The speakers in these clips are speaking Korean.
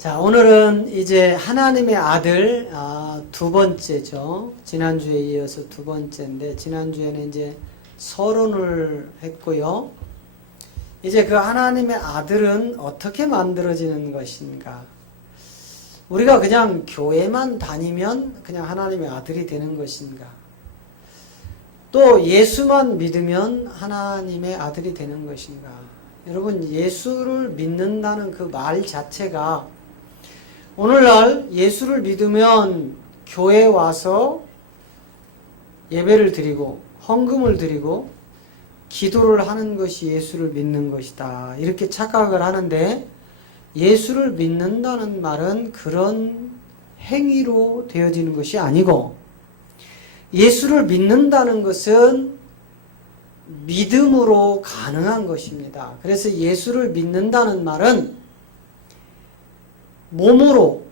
자, 오늘은 이제 하나님의 아들 두 번째죠. 지난주에 이어서 두 번째인데, 지난주에는 이제 서론을 했고요. 이제 그 하나님의 아들은 어떻게 만들어지는 것인가? 우리가 그냥 교회만 다니면 그냥 하나님의 아들이 되는 것인가? 또 예수만 믿으면 하나님의 아들이 되는 것인가? 여러분, 예수를 믿는다는 그 말 자체가 오늘날 예수를 믿으면 교회에 와서 예배를 드리고 헌금을 드리고 기도를 하는 것이 예수를 믿는 것이다, 이렇게 착각을 하는데, 예수를 믿는다는 말은 그런 행위로 되어지는 것이 아니고, 예수를 믿는다는 것은 믿음으로 가능한 것입니다. 그래서 예수를 믿는다는 말은 몸으로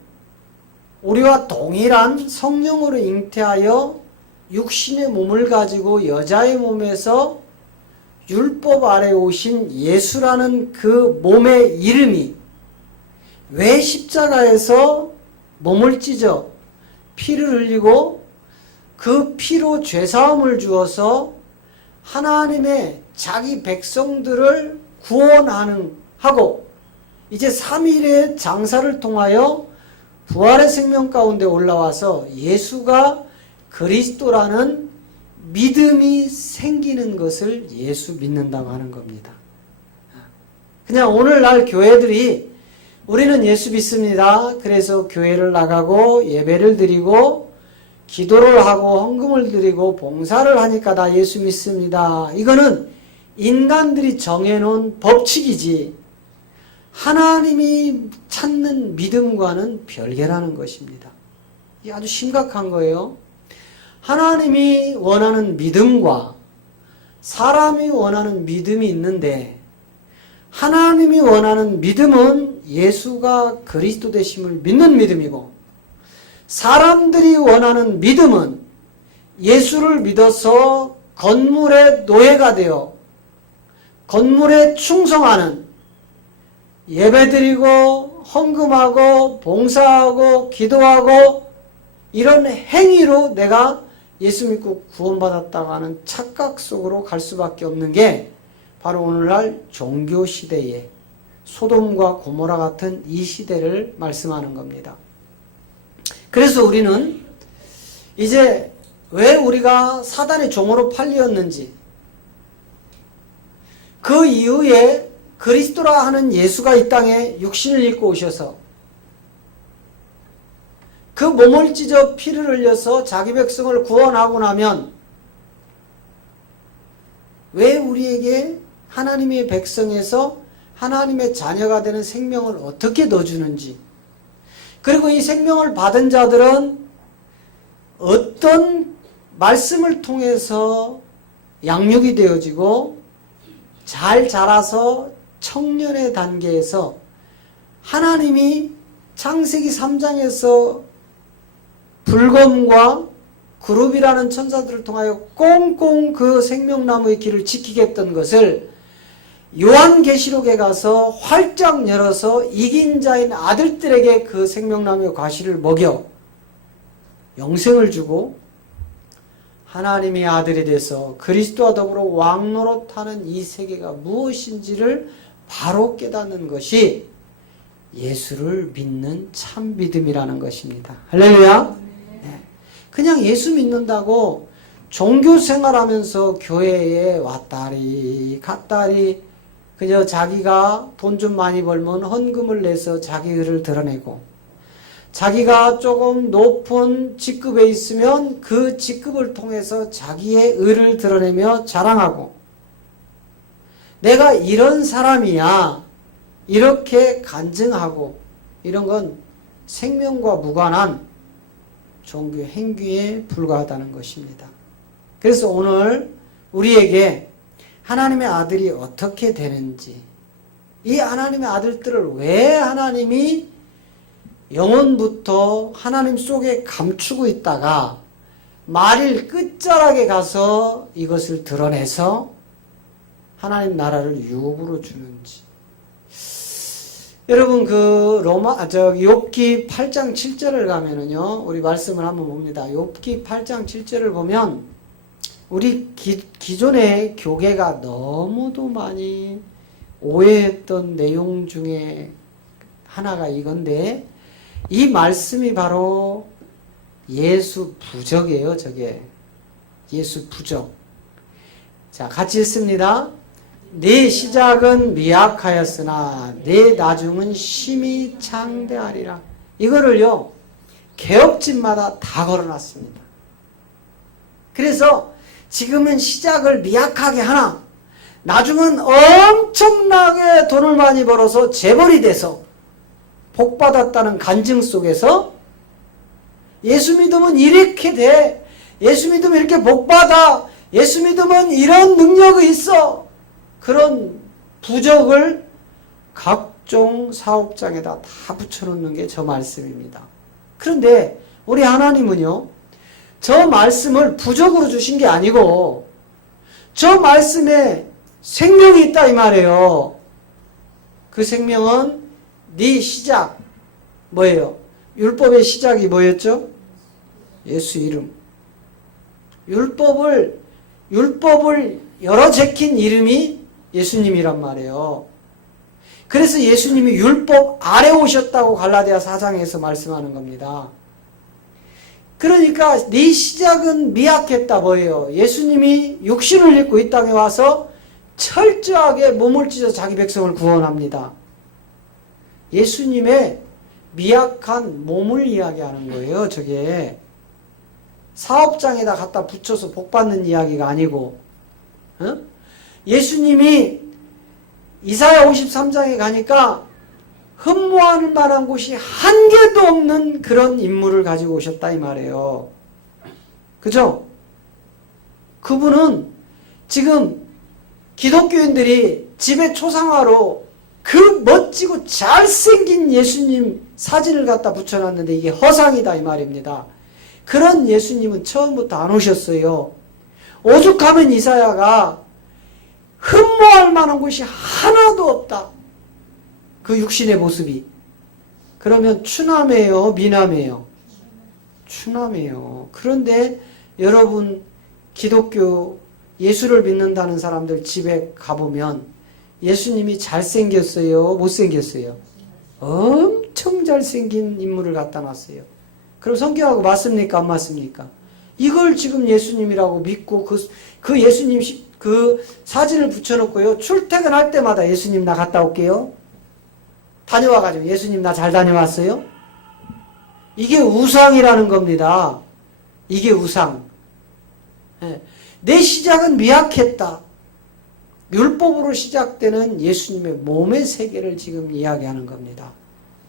우리와 동일한 성령으로 잉태하여 육신의 몸을 가지고 여자의 몸에서 율법 아래 오신 예수라는 그 몸의 이름이 왜 십자가에서 몸을 찢어 피를 흘리고 그 피로 죄사함을 주어서 하나님의 자기 백성들을 구원하고 이제 3일의 장사를 통하여 부활의 생명 가운데 올라와서 예수가 그리스도라는 믿음이 생기는 것을 예수 믿는다고 하는 겁니다. 그냥 오늘날 교회들이 우리는 예수 믿습니다, 그래서 교회를 나가고 예배를 드리고 기도를 하고 헌금을 드리고 봉사를 하니까 다 예수 믿습니다, 이거는 인간들이 정해놓은 법칙이지 하나님이 찾는 믿음과는 별개라는 것입니다. 이게 아주 심각한 거예요. 하나님이 원하는 믿음과 사람이 원하는 믿음이 있는데, 하나님이 원하는 믿음은 예수가 그리스도 되심을 믿는 믿음이고, 사람들이 원하는 믿음은 예수를 믿어서 건물의 노예가 되어 건물에 충성하는, 예배드리고 헌금하고 봉사하고 기도하고 이런 행위로 내가 예수 믿고 구원받았다고 하는 착각 속으로 갈 수밖에 없는 게 바로 오늘날 종교시대의 소돔과 고모라 같은 이 시대를 말씀하는 겁니다. 그래서 우리는 이제 왜 우리가 사단의 종으로 팔렸는지, 그 이후에 그리스도라 하는 예수가 이 땅에 육신을 입고 오셔서 그 몸을 찢어 피를 흘려서 자기 백성을 구원하고 나면 왜 우리에게 하나님의 백성에서 하나님의 자녀가 되는 생명을 어떻게 넣어주는지, 그리고 이 생명을 받은 자들은 어떤 말씀을 통해서 양육이 되어지고 잘 자라서 청년의 단계에서 하나님이 창세기 3장에서 불검과 그룹이라는 천사들을 통하여 꽁꽁 그 생명나무의 길을 지키게 했던 것을 요한계시록에 가서 활짝 열어서 이긴 자인 아들들에게 그 생명나무의 과실을 먹여 영생을 주고 하나님의 아들이 돼서 그리스도와 더불어 왕노릇하는 이 세계가 무엇인지를 바로 깨닫는 것이 예수를 믿는 참 믿음이라는 것입니다. 할렐루야. 네. 그냥 예수 믿는다고 종교 생활하면서 교회에 왔다리 갔다리 그저 자기가 돈 좀 많이 벌면 헌금을 내서 자기 의를 드러내고, 자기가 조금 높은 직급에 있으면 그 직급을 통해서 자기의 의를 드러내며 자랑하고, 내가 이런 사람이야 이렇게 간증하고, 이런 건 생명과 무관한 종교 행위에 불과하다는 것입니다. 그래서 오늘 우리에게 하나님의 아들이 어떻게 되는지, 이 하나님의 아들들을 왜 하나님이 영원부터 하나님 속에 감추고 있다가 말일 끝자락에 가서 이것을 드러내서 하나님 나라를 유업으로 주는지, 여러분 욥기 8장 7절을 가면은요, 우리 말씀을 한번 봅니다. 욥기 8장 7절을 보면 우리 기존의 교계가 너무도 많이 오해했던 내용 중에 하나가 이건데, 이 말씀이 바로 예수 부적이에요. 저게 예수 부적. 자, 같이 읽습니다. 네 시작은 미약하였으나 네 나중은 심히 창대하리라. 이거를요, 개혁집마다 다 걸어놨습니다. 그래서 지금은 시작을 미약하게 하나, 나중은 엄청나게 돈을 많이 벌어서 재벌이 돼서 복받았다는 간증 속에서 예수 믿으면 이렇게 돼, 예수 믿으면 이렇게 복받아, 예수 믿으면 이런 능력이 있어, 그런 부적을 각종 사업장에다 다 붙여놓는 게 저 말씀입니다. 그런데 우리 하나님은요, 저 말씀을 부적으로 주신 게 아니고 저 말씀에 생명이 있다 이 말이에요. 그 생명은 네 시작 뭐예요? 율법의 시작이 뭐였죠? 예수 이름. 율법을 열어 제낀 이름이 예수님이란 말이에요. 그래서 예수님이 율법 아래 오셨다고 갈라디아 4장에서 말씀하는 겁니다. 그러니까 네 시작은 미약했다 뭐예요? 예수님이 육신을 입고 이 땅에 와서 철저하게 몸을 찢어 자기 백성을 구원합니다. 예수님의 미약한 몸을 이야기하는 거예요. 저게 사업장에다 갖다 붙여서 복받는 이야기가 아니고, 예수님이 이사야 53장에 가니까 흠모할 만한 곳이 한 개도 없는 그런 인물을 가지고 오셨다 이 말이에요. 그죠? 그분은 지금 기독교인들이 집에 초상화로 그 멋지고 잘생긴 예수님 사진을 갖다 붙여놨는데 이게 허상이다 이 말입니다. 그런 예수님은 처음부터 안 오셨어요. 오죽하면 이사야가 흠모할 만한 곳이 하나도 없다, 그 육신의 모습이. 그러면 추남이에요, 미남이에요? 추남이에요. 그런데 여러분 기독교 예수를 믿는다는 사람들 집에 가보면 예수님이 잘생겼어요, 못생겼어요? 엄청 잘생긴 인물을 갖다 놨어요. 그럼 성경하고 맞습니까, 안 맞습니까? 이걸 지금 예수님이라고 믿고 그 예수님 그 사진을 붙여놓고요, 출퇴근할 때마다 예수님 나 갔다 올게요, 다녀와가지고 예수님 나 잘 다녀왔어요? 이게 우상이라는 겁니다. 이게 우상. 내 시작은 미약했다. 율법으로 시작되는 예수님의 몸의 세계를 지금 이야기하는 겁니다.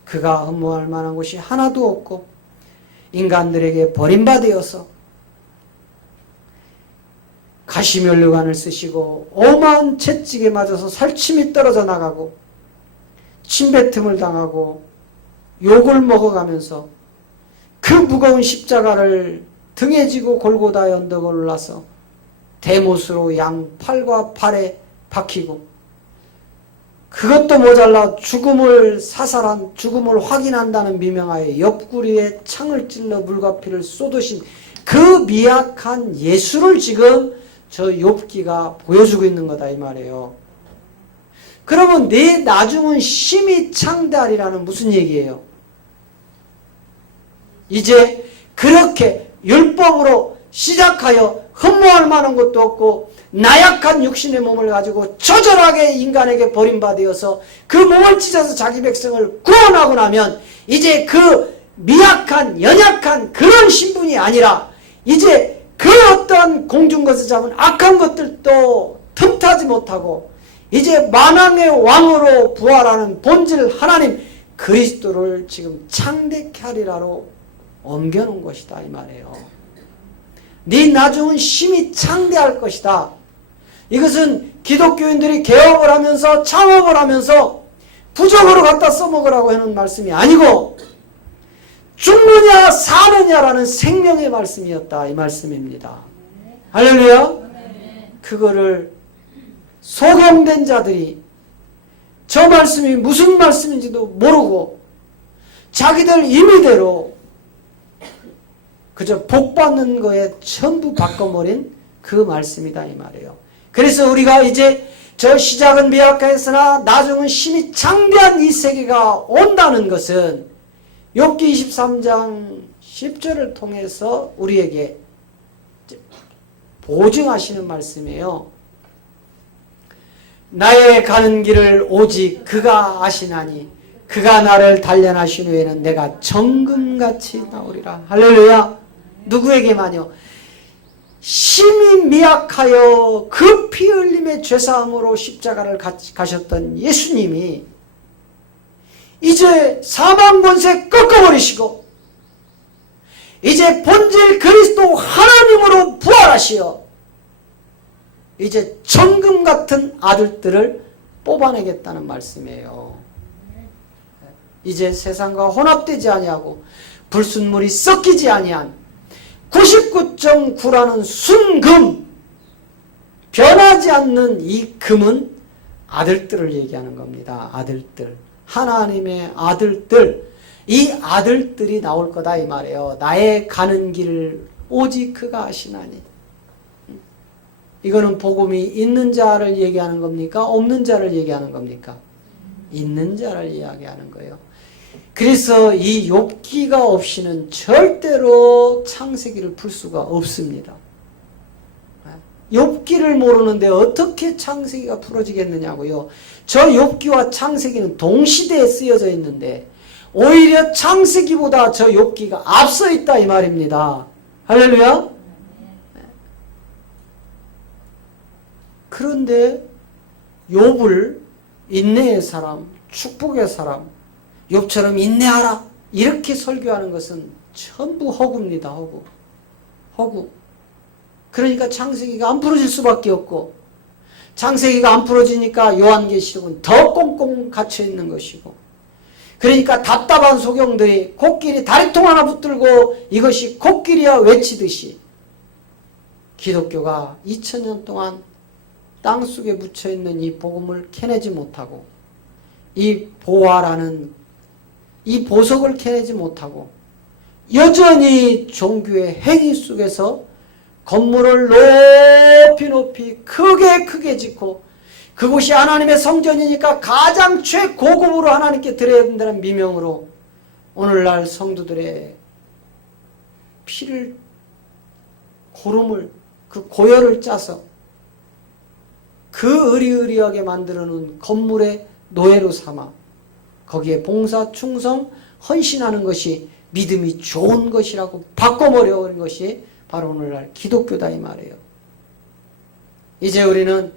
그가 흠모할 만한 곳이 하나도 없고 인간들에게 버림받아서 가시면류관을 쓰시고 오만 채찍에 맞아서 살침이 떨어져 나가고 침뱉음을 당하고 욕을 먹어가면서 그 무거운 십자가를 등에 지고 골고다의 언덕을 올라서 대못으로 양 팔과 발에 박히고, 그것도 모자라 죽음을 사살한, 죽음을 확인한다는 미명하에 옆구리에 창을 찔러 물과 피를 쏟으신 그 미약한 예수를 지금 저 욥기가 보여주고 있는 거다 이 말이에요. 그러면 내 나중은 심히 창대하리라는 무슨 얘기예요? 이제 그렇게 율법으로 시작하여 흠모할 만한 것도 없고 나약한 육신의 몸을 가지고 처절하게 인간에게 버림받아서 그 몸을 찢어서 자기 백성을 구원하고 나면 이제 그 미약한 연약한 그런 신분이 아니라 이제 그 어떤 공중 것을 잡은 악한 것들도 틈타지 못하고 이제 만왕의 왕으로 부활하는 본질 하나님 그리스도를 지금 창대케 하리라로 옮겨놓은 것이다 이 말이에요. 네 나중은 심히 창대할 것이다. 이것은 기독교인들이 개업을 하면서 창업을 하면서 부적으로 갖다 써먹으라고 하는 말씀이 아니고 죽느냐 사느냐라는 생명의 말씀이었다 이 말씀입니다. 할렐루야. 그거를 소경된 자들이 저 말씀이 무슨 말씀인지도 모르고 자기들 임의대로 그저 복받는 거에 전부 바꿔버린 그 말씀이다 이 말이에요. 그래서 우리가 이제 저 시작은 미약하였으나 나중은 심히 창대한 이 세계가 온다는 것은 욥기 23장 10절을 통해서 우리에게 보증하시는 말씀이에요. 나의 가는 길을 오직 그가 아시나니 그가 나를 단련하신 후에는 내가 정금같이 나오리라. 할렐루야. 누구에게만요? 심히 미약하여 그 피 흘림의 죄사함으로 십자가를 가셨던 예수님이 이제 사망 권세 꺾어버리시고 이제 본질 그리스도 하나님으로 부활하시어 이제 정금 같은 아들들을 뽑아내겠다는 말씀이에요. 이제 세상과 혼합되지 아니하고 불순물이 섞이지 아니한 99.9라는 순금, 변하지 않는 이 금은 아들들을 얘기하는 겁니다. 아들들, 하나님의 아들들, 이 아들들이 나올 거다 이 말이에요. 나의 가는 길을 오직 그가 아시나니. 이거는 복음이 있는 자를 얘기하는 겁니까? 없는 자를 얘기하는 겁니까? 있는 자를 이야기하는 거예요. 그래서 이 욥기가 없이는 절대로 창세기를 풀 수가 없습니다. 욥기를 모르는데 어떻게 창세기가 풀어지겠느냐고요. 저 욥기와 창세기는 동시대에 쓰여져 있는데 오히려 창세기보다 저 욥기가 앞서 있다 이 말입니다. 할렐루야. 그런데 욥을 인내의 사람, 축복의 사람, 욥처럼 인내하라 이렇게 설교하는 것은 전부 허구입니다. 허구. 그러니까 창세기가 안 풀어질 수밖에 없고 창세기가 안 풀어지니까 요한계시록은 더 꽁꽁 갇혀 있는 것이고 그러니까 답답한 소경들이 코끼리 다리통 하나 붙들고 이것이 코끼리야 외치듯이 기독교가 2000년 동안 땅속에 묻혀있는 이 복음을 캐내지 못하고 이 보화라는 이 보석을 캐내지 못하고 여전히 종교의 행위 속에서 건물을 높이 크게 짓고 그곳이 하나님의 성전이니까 가장 최고급으로 하나님께 드려야 된다는 미명으로 오늘날 성도들의 피를 고름을 그 고열을 짜서 그 의리의리하게 만들어 놓은 건물의 노예로 삼아 거기에 봉사, 충성, 헌신하는 것이 믿음이 좋은 것이라고 바꿔버려버린 것이 바로 오늘날 기독교다 이 말이에요. 이제 우리는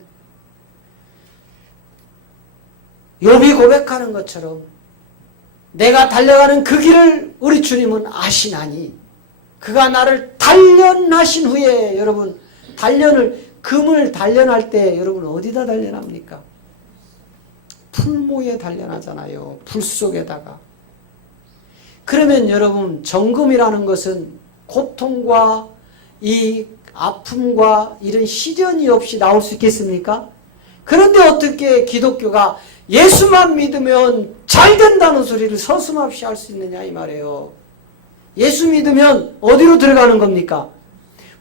욥이 고백하는 것처럼 내가 달려가는 그 길을 우리 주님은 아시나니 그가 나를 단련하신 후에 여러분 금을 단련할 때 여러분 어디다 단련합니까? 풀모에 단련하잖아요. 불 속에다가. 그러면 여러분 정금이라는 것은 고통과 이 아픔과 이런 시련이 없이 나올 수 있겠습니까? 그런데 어떻게 기독교가 예수만 믿으면 잘 된다는 소리를 서슴없이 할 수 있느냐 이 말이에요. 예수 믿으면 어디로 들어가는 겁니까?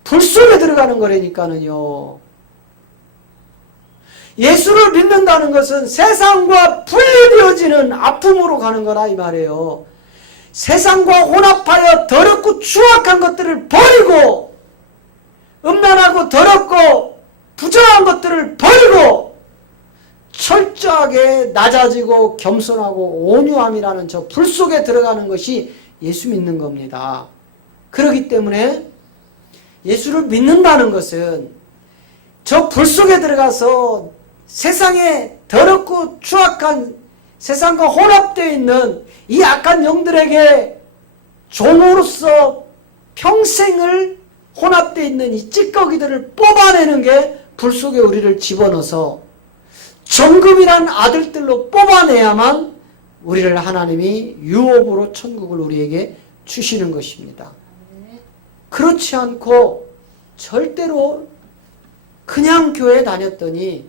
불 속에 들어가는 거라니까는요. 예수를 믿는다는 것은 세상과 분리되어지는 아픔으로 가는 거라 이 말이에요. 세상과 혼합하여 더럽고 추악한 것들을 버리고 음란하고 더럽고 부정한 것들을 버리고 철저하게 낮아지고 겸손하고 온유함이라는 저 불 속에 들어가는 것이 예수 믿는 겁니다. 그렇기 때문에 예수를 믿는다는 것은 저 불 속에 들어가서 세상에 더럽고 추악한 세상과 혼합되어 있는 이 악한 영들에게 종으로서 평생을 혼합되어 있는 이 찌꺼기들을 뽑아내는 게 불 속에 우리를 집어넣어서 정금이란 아들들로 뽑아내야만 우리를 하나님이 유업으로 천국을 우리에게 주시는 것입니다. 그렇지 않고 절대로 그냥 교회 다녔더니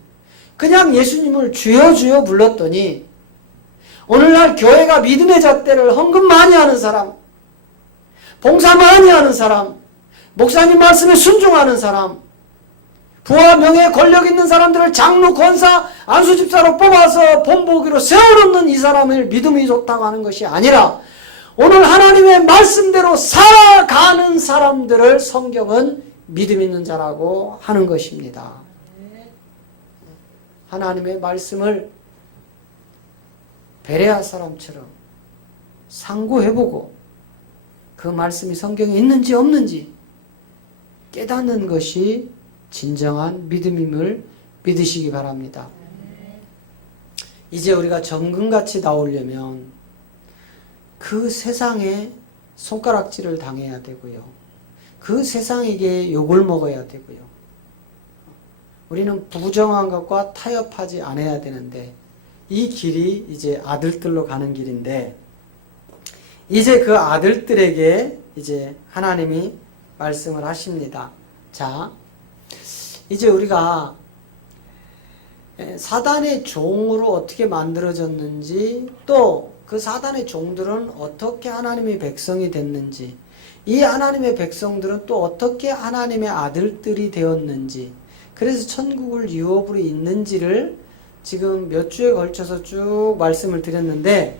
그냥 예수님을 주여 주여 불렀더니 오늘날 교회가 믿음의 잣대를 헌금 많이 하는 사람, 봉사 많이 하는 사람, 목사님 말씀에 순종하는 사람, 부와 명예 권력 있는 사람들을 장로, 권사, 안수집사로 뽑아서 본보기로 세워놓는 이 사람을 믿음이 좋다고 하는 것이 아니라 오늘 하나님의 말씀대로 살아가는 사람들을 성경은 믿음 있는 자라고 하는 것입니다. 하나님의 말씀을 베레아 사람처럼 상고해보고 그 말씀이 성경에 있는지 없는지 깨닫는 것이 진정한 믿음임을 믿으시기 바랍니다. 이제 우리가 정금같이 나오려면 그 세상에 손가락질을 당해야 되고요. 그 세상에게 욕을 먹어야 되고요. 우리는 부정한 것과 타협하지 않아야 되는데 이 길이 이제 아들들로 가는 길인데 이제 그 아들들에게 이제 하나님이 말씀을 하십니다. 자, 이제 우리가 사단의 종으로 어떻게 만들어졌는지 또 그 사단의 종들은 어떻게 하나님의 백성이 됐는지 이 하나님의 백성들은 또 어떻게 하나님의 아들들이 되었는지 그래서 천국을 유업으로 있는지를 지금 몇 주에 걸쳐서 쭉 말씀을 드렸는데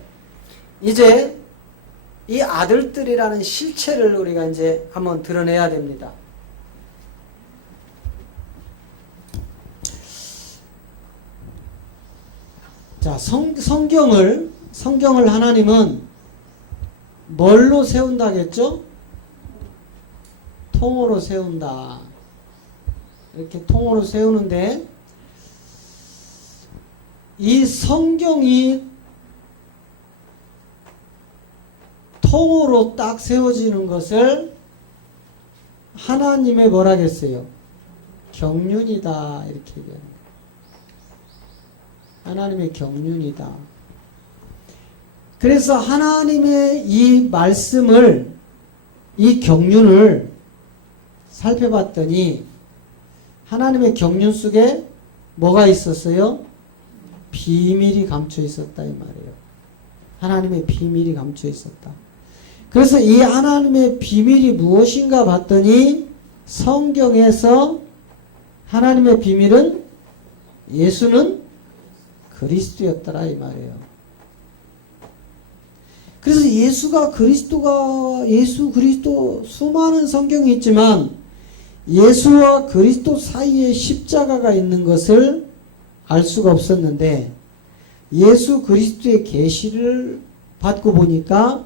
이제 이 아들들이라는 실체를 우리가 이제 한번 드러내야 됩니다. 자, 성경을 하나님은 뭘로 세운다겠죠? 통으로 세운다. 이렇게 통으로 세우는데 이 성경이 통으로 딱 세워지는 것을 하나님의 뭐라겠어요? 경륜이다 이렇게 얘기합니다. 하나님의 경륜이다. 그래서 하나님의 이 말씀을 이 경륜을 살펴봤더니 하나님의 경륜 속에 뭐가 있었어요? 비밀이 감춰 있었다 이 말이에요. 하나님의 비밀이 감춰 있었다. 그래서 이 하나님의 비밀이 무엇인가 봤더니 성경에서 하나님의 비밀은 예수는 그리스도였더라 이 말이에요. 그래서 예수 그리스도 수많은 성경이 있지만 예수와 그리스도 사이에 십자가가 있는 것을 알 수가 없었는데 예수 그리스도의 계시를 받고 보니까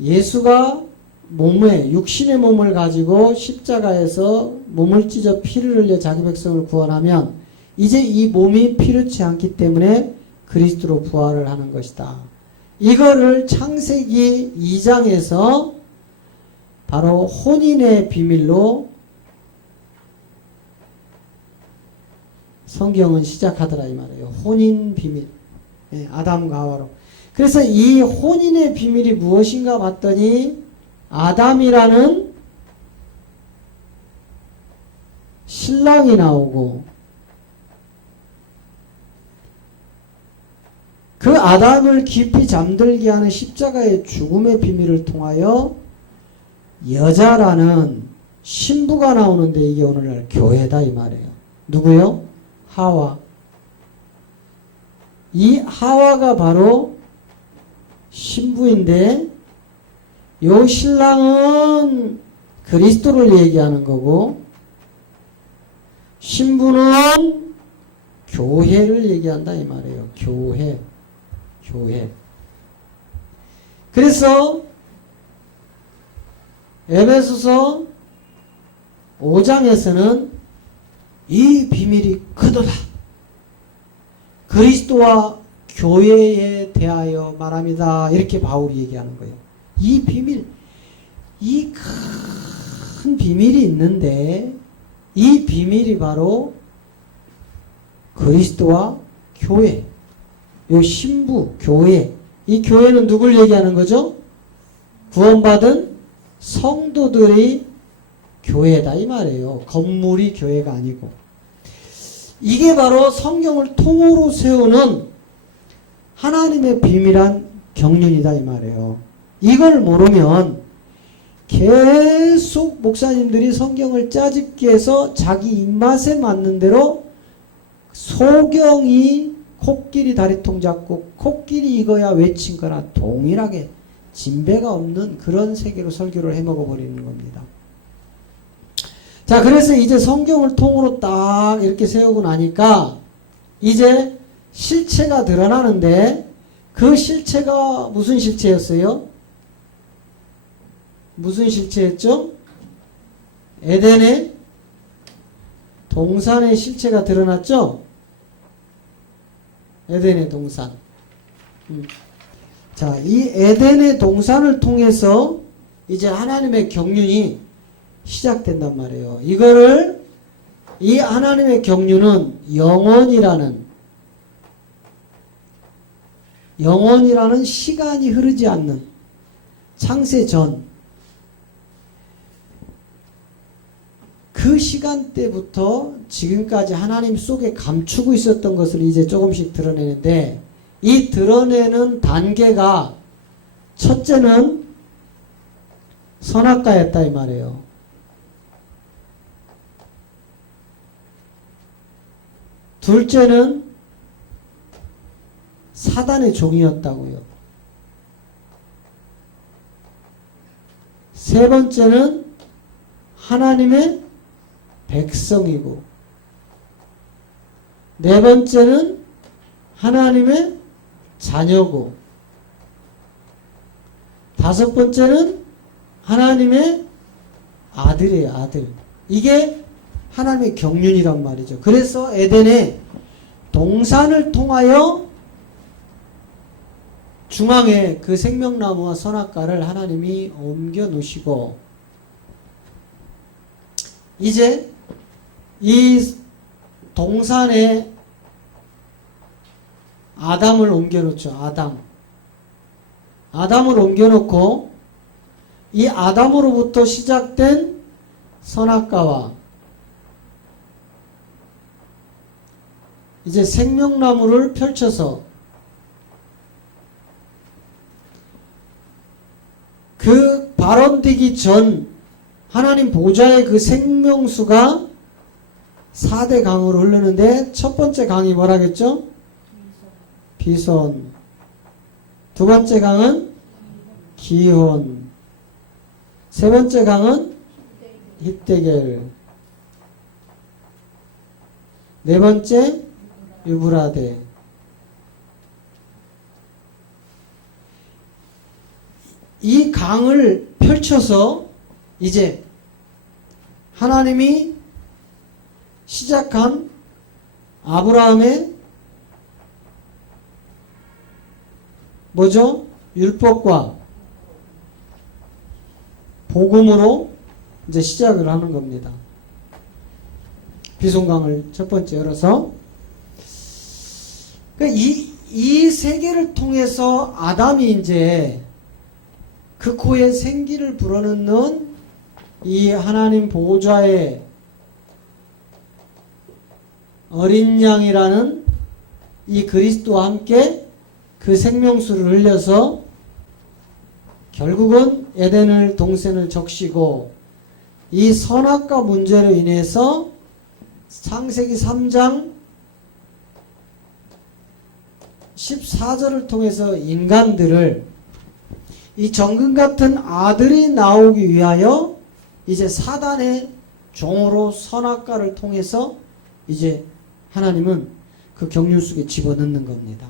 예수가 육신의 몸을 가지고 십자가에서 몸을 찢어 피를 흘려 자기 백성을 구원하면 이제 이 몸이 필요치 않기 때문에 그리스도로 부활을 하는 것이다. 이거를 창세기 2장에서 바로 혼인의 비밀로 성경은 시작하더라 이 말이에요. 혼인 비밀. 아담과 하와로. 그래서 이 혼인의 비밀이 무엇인가 봤더니 아담이라는 신랑이 나오고 그 아담을 깊이 잠들게 하는 십자가의 죽음의 비밀을 통하여 여자라는 신부가 나오는데 이게 오늘날 교회다 이 말이에요. 누구요? 하와. 이 하와가 바로 신부인데 요 신랑은 그리스도를 얘기하는 거고 신부는 교회를 얘기한다 이 말이에요. 교회. 그래서 에베소서 5장에서는 이 비밀이 크도다. 그리스도와 교회에 대하여 말합니다. 이렇게 바울이 얘기하는 거예요. 이 비밀, 이 큰 비밀이 있는데 이 비밀이 바로 그리스도와 교회, 요 신부, 교회. 이 교회는 누굴 얘기하는 거죠? 구원받은 성도들이 교회다 이 말이에요. 건물이 교회가 아니고. 이게 바로 성경을 통으로 세우는 하나님의 비밀한 경륜이다 이 말이에요. 이걸 모르면 계속 목사님들이 성경을 짜집기 해서 자기 입맛에 맞는 대로 소경이 코끼리 다리통 잡고 코끼리 이거야 외친 거나 동일하게 진배가 없는 그런 세계로 설교를 해먹어 버리는 겁니다. 자, 그래서 이제 성경을 통으로 딱 이렇게 세우고 나니까 이제 실체가 드러나는데 그 실체가 무슨 실체였어요? 무슨 실체였죠? 에덴의 동산의 실체가 드러났죠? 에덴의 동산. 자, 이 에덴의 동산을 통해서 이제 하나님의 경륜이 시작된단 말이에요. 이거를 이 하나님의 경륜은 영원이라는 시간이 흐르지 않는 창세 전 그 시간대부터 지금까지 하나님 속에 감추고 있었던 것을 이제 조금씩 드러내는데 이 드러내는 단계가 첫째는 선악과였다 이 말이에요. 둘째는 사단의 종이었다고요. 세 번째는 하나님의 백성이고 네 번째는 하나님의 자녀고 다섯 번째는 하나님의 아들이에요. 아들. 이게 하나님의 경륜이란 말이죠. 그래서 에덴의 동산을 통하여 중앙에 그 생명나무와 선악과를 하나님이 옮겨 놓으시고 이제 이 동산에 아담을 옮겨 놓죠. 아담을 옮겨 놓고 이 아담으로부터 시작된 선악과와 이제 생명나무를 펼쳐서 그 발원되기 전 하나님 보좌의 그 생명수가 4대 강으로 흐르는데 첫 번째 강이 뭐라겠죠? 비손. 두 번째 강은 기혼. 세 번째 강은 힛데겔. 네 번째 유브라데. 이 강을 펼쳐서 이제 하나님이 시작한 아브라함의 뭐죠? 율법과 복음으로 이제 시작을 하는 겁니다. 비손강을 첫 번째 열어서 그러니까 이 세계를 통해서 아담이 이제 그 코에 생기를 불어넣는 이 하나님 보좌의 어린 양이라는 이 그리스도와 함께 그 생명수를 흘려서 결국은 에덴을 동산을 적시고 이 선악과 문제로 인해서 창세기 3장 14절을 통해서 인간들을 이 정금 같은 아들이 나오기 위하여 이제 사단의 종으로 선악과를 통해서 이제 하나님은 그 경륜 속에 집어넣는 겁니다.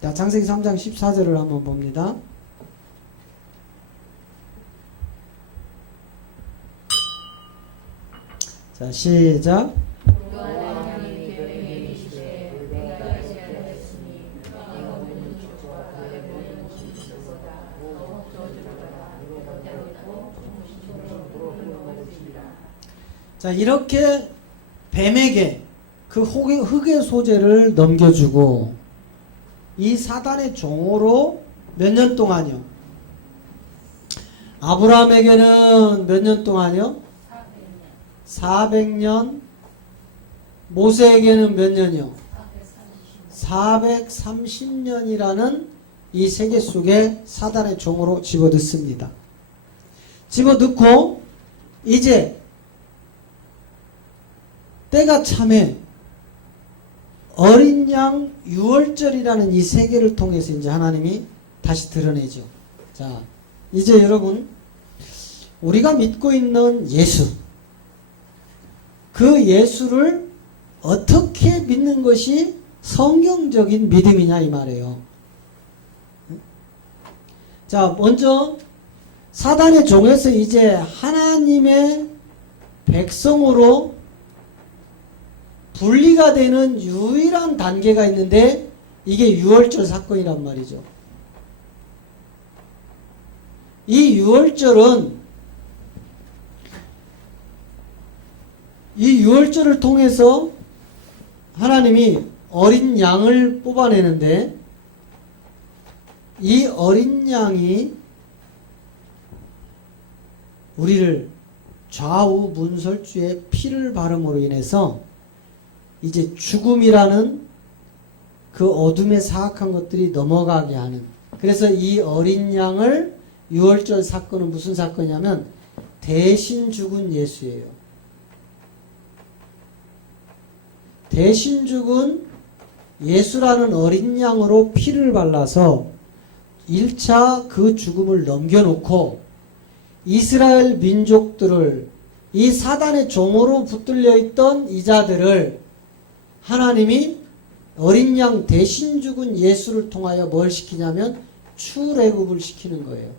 자, 창세기 3장 14절을 한번 봅니다. 자, 시작. 자, 이렇게 뱀에게 그 흙의 소재를 넘겨주고 이 사단의 종으로 몇 년 동안요? 아브라함에게는 몇 년 동안요? 400년 모세에게는 몇 년이요? 430년이라는 이 세계 속에 사단의 종으로 집어넣습니다. 집어넣고 이제 때가 참에 어린 양 유월절이라는 이 세계를 통해서 이제 하나님이 다시 드러내죠. 자, 이제 여러분 우리가 믿고 있는 예수, 그 예수를 어떻게 믿는 것이 성경적인 믿음이냐 이 말이에요. 자, 먼저 사단의 종에서 이제 하나님의 백성으로 분리가 되는 유일한 단계가 있는데 이게 유월절 사건이란 말이죠. 이 유월절을 통해서 하나님이 어린 양을 뽑아내는데 이 어린 양이 우리를 좌우 문설주에 피를 바름으로 인해서 이제 죽음이라는 그 어둠의 사악한 것들이 넘어가게 하는, 그래서 이 어린 양을 유월절 사건은 무슨 사건이냐면 대신 죽은 예수예요. 대신 죽은 예수라는 어린 양으로 피를 발라서 1차 그 죽음을 넘겨놓고 이스라엘 민족들을, 이 사단의 종으로 붙들려 있던 이자들을 하나님이 어린 양 대신 죽은 예수를 통하여 뭘 시키냐면 출애굽을 시키는 거예요.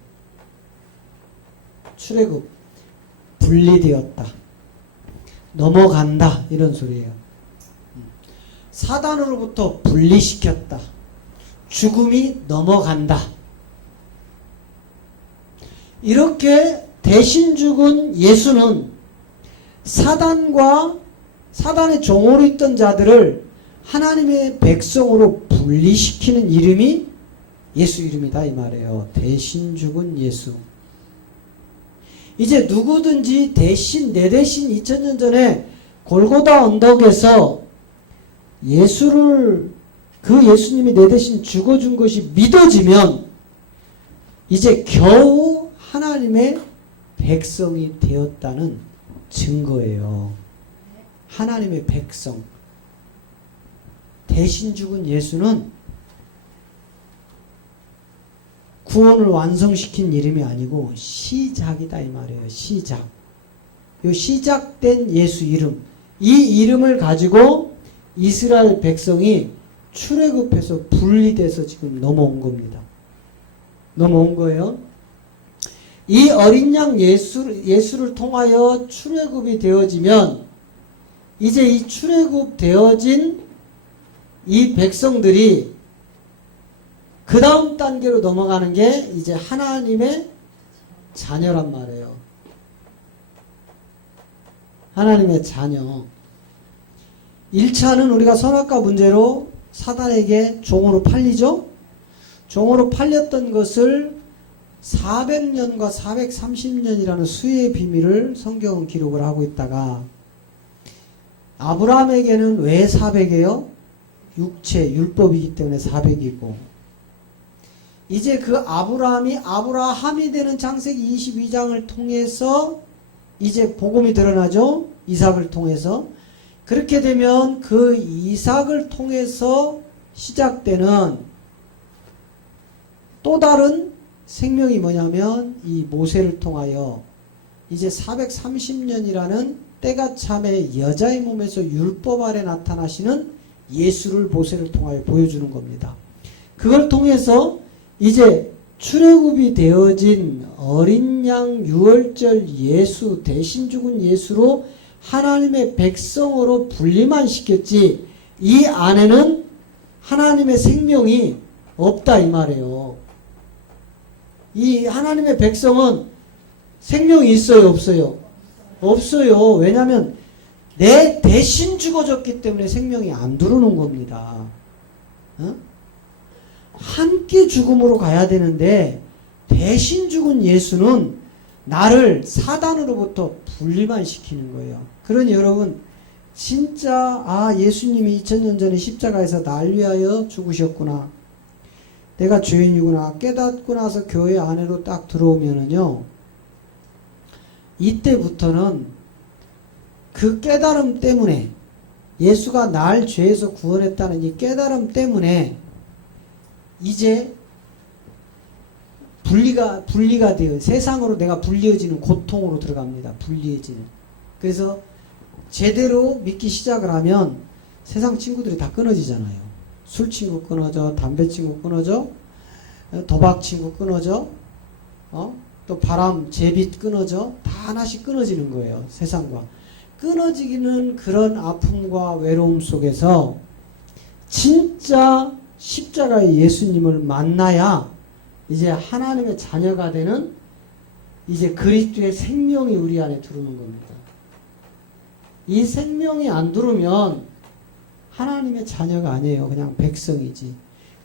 출애굽, 분리되었다, 넘어간다, 이런 소리예요. 사단으로부터 분리시켰다, 죽음이 넘어간다. 이렇게 대신 죽은 예수는 사단의 종으로 있던 자들을 하나님의 백성으로 분리시키는 이름이 예수 이름이다 이 말이에요. 대신 죽은 예수. 이제 누구든지 내 대신 2000년 전에 골고다 언덕에서 그 예수님이 내 대신 죽어준 것이 믿어지면 이제 겨우 하나님의 백성이 되었다는 증거예요. 하나님의 백성. 대신 죽은 예수는 구원을 완성시킨 이름이 아니고 시작이다 이 말이에요. 시작. 이 시작된 예수 이름, 이 이름을 가지고 이스라엘 백성이 출애굽해서 분리돼서 지금 넘어온 겁니다. 넘어온 거예요. 이 어린 양 예수를 통하여 출애굽이 되어지면 이제 이 출애굽 되어진 이 백성들이 그 다음 단계로 넘어가는 게 이제 하나님의 자녀란 말이에요. 하나님의 자녀. 1차는 우리가 선악과 문제로 사단에게 종으로 팔리죠. 종으로 팔렸던 것을 400년과 430년이라는 수의 비밀을 성경은 기록을 하고 있다가 아브라함에게는 왜 400이에요? 육체, 율법이기 때문에 400이고 이제 그 아브라함이 되는 창세기 22장을 통해서 이제 복음이 드러나죠. 이삭을 통해서. 그렇게 되면 그 이삭을 통해서 시작되는 또 다른 생명이 뭐냐면 이 모세를 통하여 이제 430년이라는 때가 참에 여자의 몸에서 율법 아래 나타나시는 예수를 모세를 통하여 보여주는 겁니다. 그걸 통해서 이제 출애굽이 되어진 어린 양 유월절 예수, 대신 죽은 예수로 하나님의 백성으로 분리만 시켰지 이 안에는 하나님의 생명이 없다 이 말이에요. 이 하나님의 백성은 생명이 있어요, 없어요? 없어요. 왜냐하면 내 대신 죽어졌기 때문에 생명이 안 들어오는 겁니다. 어? 함께 죽음으로 가야 되는데 대신 죽은 예수는 나를 사단으로부터 분리만 시키는 거예요. 그러니 여러분 진짜 예수님이 2000년 전에 십자가에서 날 위하여 죽으셨구나, 내가 죄인이구나 깨닫고 나서 교회 안으로 딱 들어오면은요, 이때부터는 그 깨달음 때문에, 예수가 날 죄에서 구원했다는 이 깨달음 때문에 이제 분리가 되어 세상으로 내가 분리해지는 고통으로 들어갑니다. 분리해지는. 그래서 제대로 믿기 시작을 하면 세상 친구들이 다 끊어지잖아요. 술 친구 끊어져, 담배 친구 끊어져, 도박 친구 끊어져, 또 바람, 제빛 끊어져, 다 하나씩 끊어지는 거예요. 세상과. 끊어지기는 그런 아픔과 외로움 속에서 진짜 십자가의 예수님을 만나야 이제 하나님의 자녀가 되는 이제 그리스도의 생명이 우리 안에 들어오는 겁니다. 이 생명이 안 들어오면 하나님의 자녀가 아니에요. 그냥 백성이지.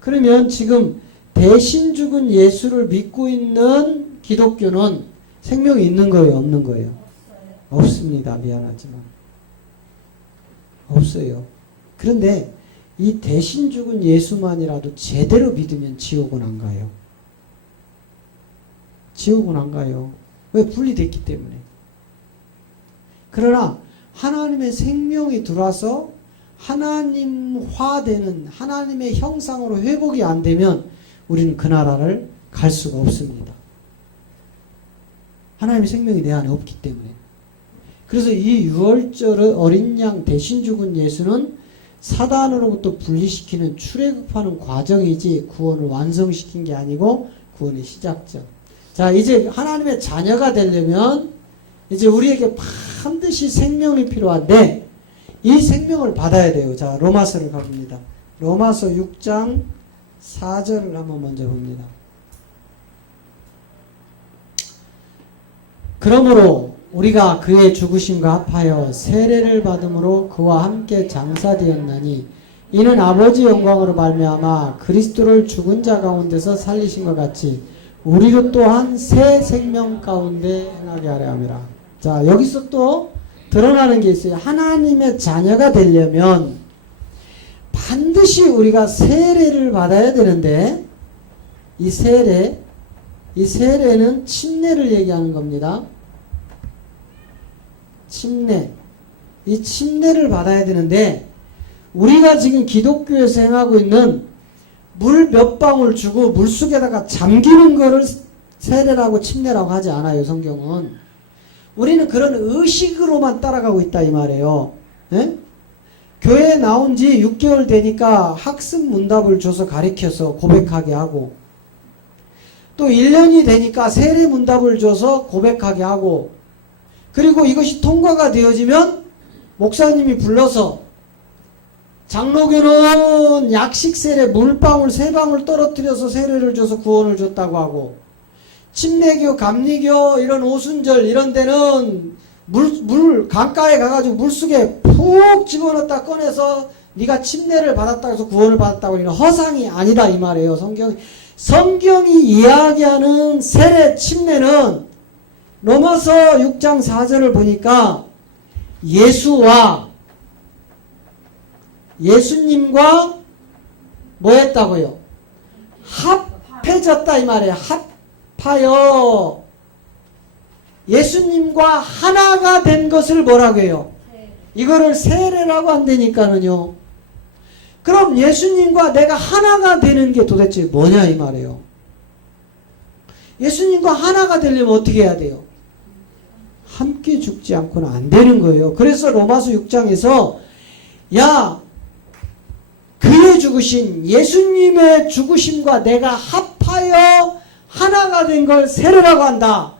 그러면 지금 대신 죽은 예수를 믿고 있는 기독교는 생명이 있는 거예요? 없는 거예요? 없습니다. 미안하지만. 없어요. 그런데 이 대신 죽은 예수만이라도 제대로 믿으면 지옥은 안 가요. 지옥은 안 가요. 왜? 분리됐기 때문에. 그러나 하나님의 생명이 들어와서 하나님화되는 하나님의 형상으로 회복이 안 되면 우리는 그 나라를 갈 수가 없습니다. 하나님의 생명이 내 안에 없기 때문에. 그래서 이 유월절 어린 양 대신 죽은 예수는 사단으로부터 분리시키는 출애굽하는 과정이지 구원을 완성시킨 게 아니고 구원의 시작점. 자, 이제 하나님의 자녀가 되려면 이제 우리에게 반드시 생명이 필요한데 이 생명을 받아야 돼요. 자, 로마서를 가봅니다. 로마서 6장 4절을 한번 먼저 봅니다. 그러므로 우리가 그의 죽으심과 합하여 세례를 받음으로 그와 함께 장사되었나니 이는 아버지 영광으로 말미암아 그리스도를 죽은 자 가운데서 살리신 것 같이 우리로 또한 새 생명 가운데 행하게 하려 함이라. 자, 여기서 또 드러나는 게 있어요. 하나님의 자녀가 되려면 반드시 우리가 세례를 받아야 되는데 이 세례는 침례를 얘기하는 겁니다. 침례. 이 침례를 받아야 되는데 우리가 지금 기독교에서 행하고 있는 물 몇 방울 주고 물속에다가 잠기는 거를 세례라고 침례라고 하지 않아요. 성경은. 우리는 그런 의식으로만 따라가고 있다 이 말이에요. 예? 교회에 나온 지 6개월 되니까 학습 문답을 줘서 가르쳐서 고백하게 하고 또 1년이 되니까 세례 문답을 줘서 고백하게 하고 그리고 이것이 통과가 되어지면 목사님이 불러서 장로교는 약식 세례 물방울 3방울 떨어뜨려서 세례를 줘서 구원을 줬다고 하고 침례교, 감리교 이런 오순절 이런 데는 물 강가에 가가지고 물속에 푹 집어넣었다 꺼내서 네가 침례를 받았다고 해서 구원을 받았다고 이런 허상이 아니다 이 말이에요. 성경이 이야기하는 세례 침례는 로마서 6장 4절을 보니까 예수님과 뭐 했다고요? 합해졌다 이 말이에요. 합하여 예수님과 하나가 된 것을 뭐라고 해요? 이거를 세례라고 한다니까는요. 그럼 예수님과 내가 하나가 되는 게 도대체 뭐냐 이 말이에요. 예수님과 하나가 되려면 어떻게 해야 돼요? 함께 죽지 않고는 안 되는 거예요. 그래서 로마서 6장에서 야, 그의 죽으신 예수님의 죽으심과 내가 합하여 하나가 된 걸 세례라고 한다.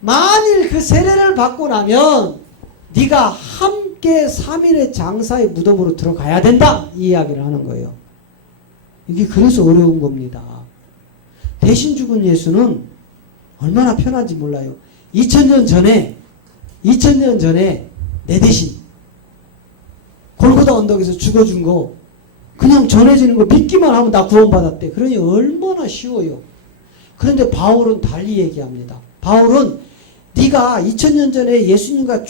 만일 그 세례를 받고 나면 네가 함께 3일의 장사의 무덤으로 들어가야 된다. 이 이야기를 하는 거예요. 이게 그래서 어려운 겁니다. 대신 죽은 예수는 얼마나 편한지 몰라요. 2000년 전에 내 대신 골고다 언덕에서 죽어준 거 그냥 전해지는 거 믿기만 하면 나 구원받았대. 그러니 얼마나 쉬워요. 그런데 바울은 달리 얘기합니다. 바울은 네가 2000년 전에 예수님과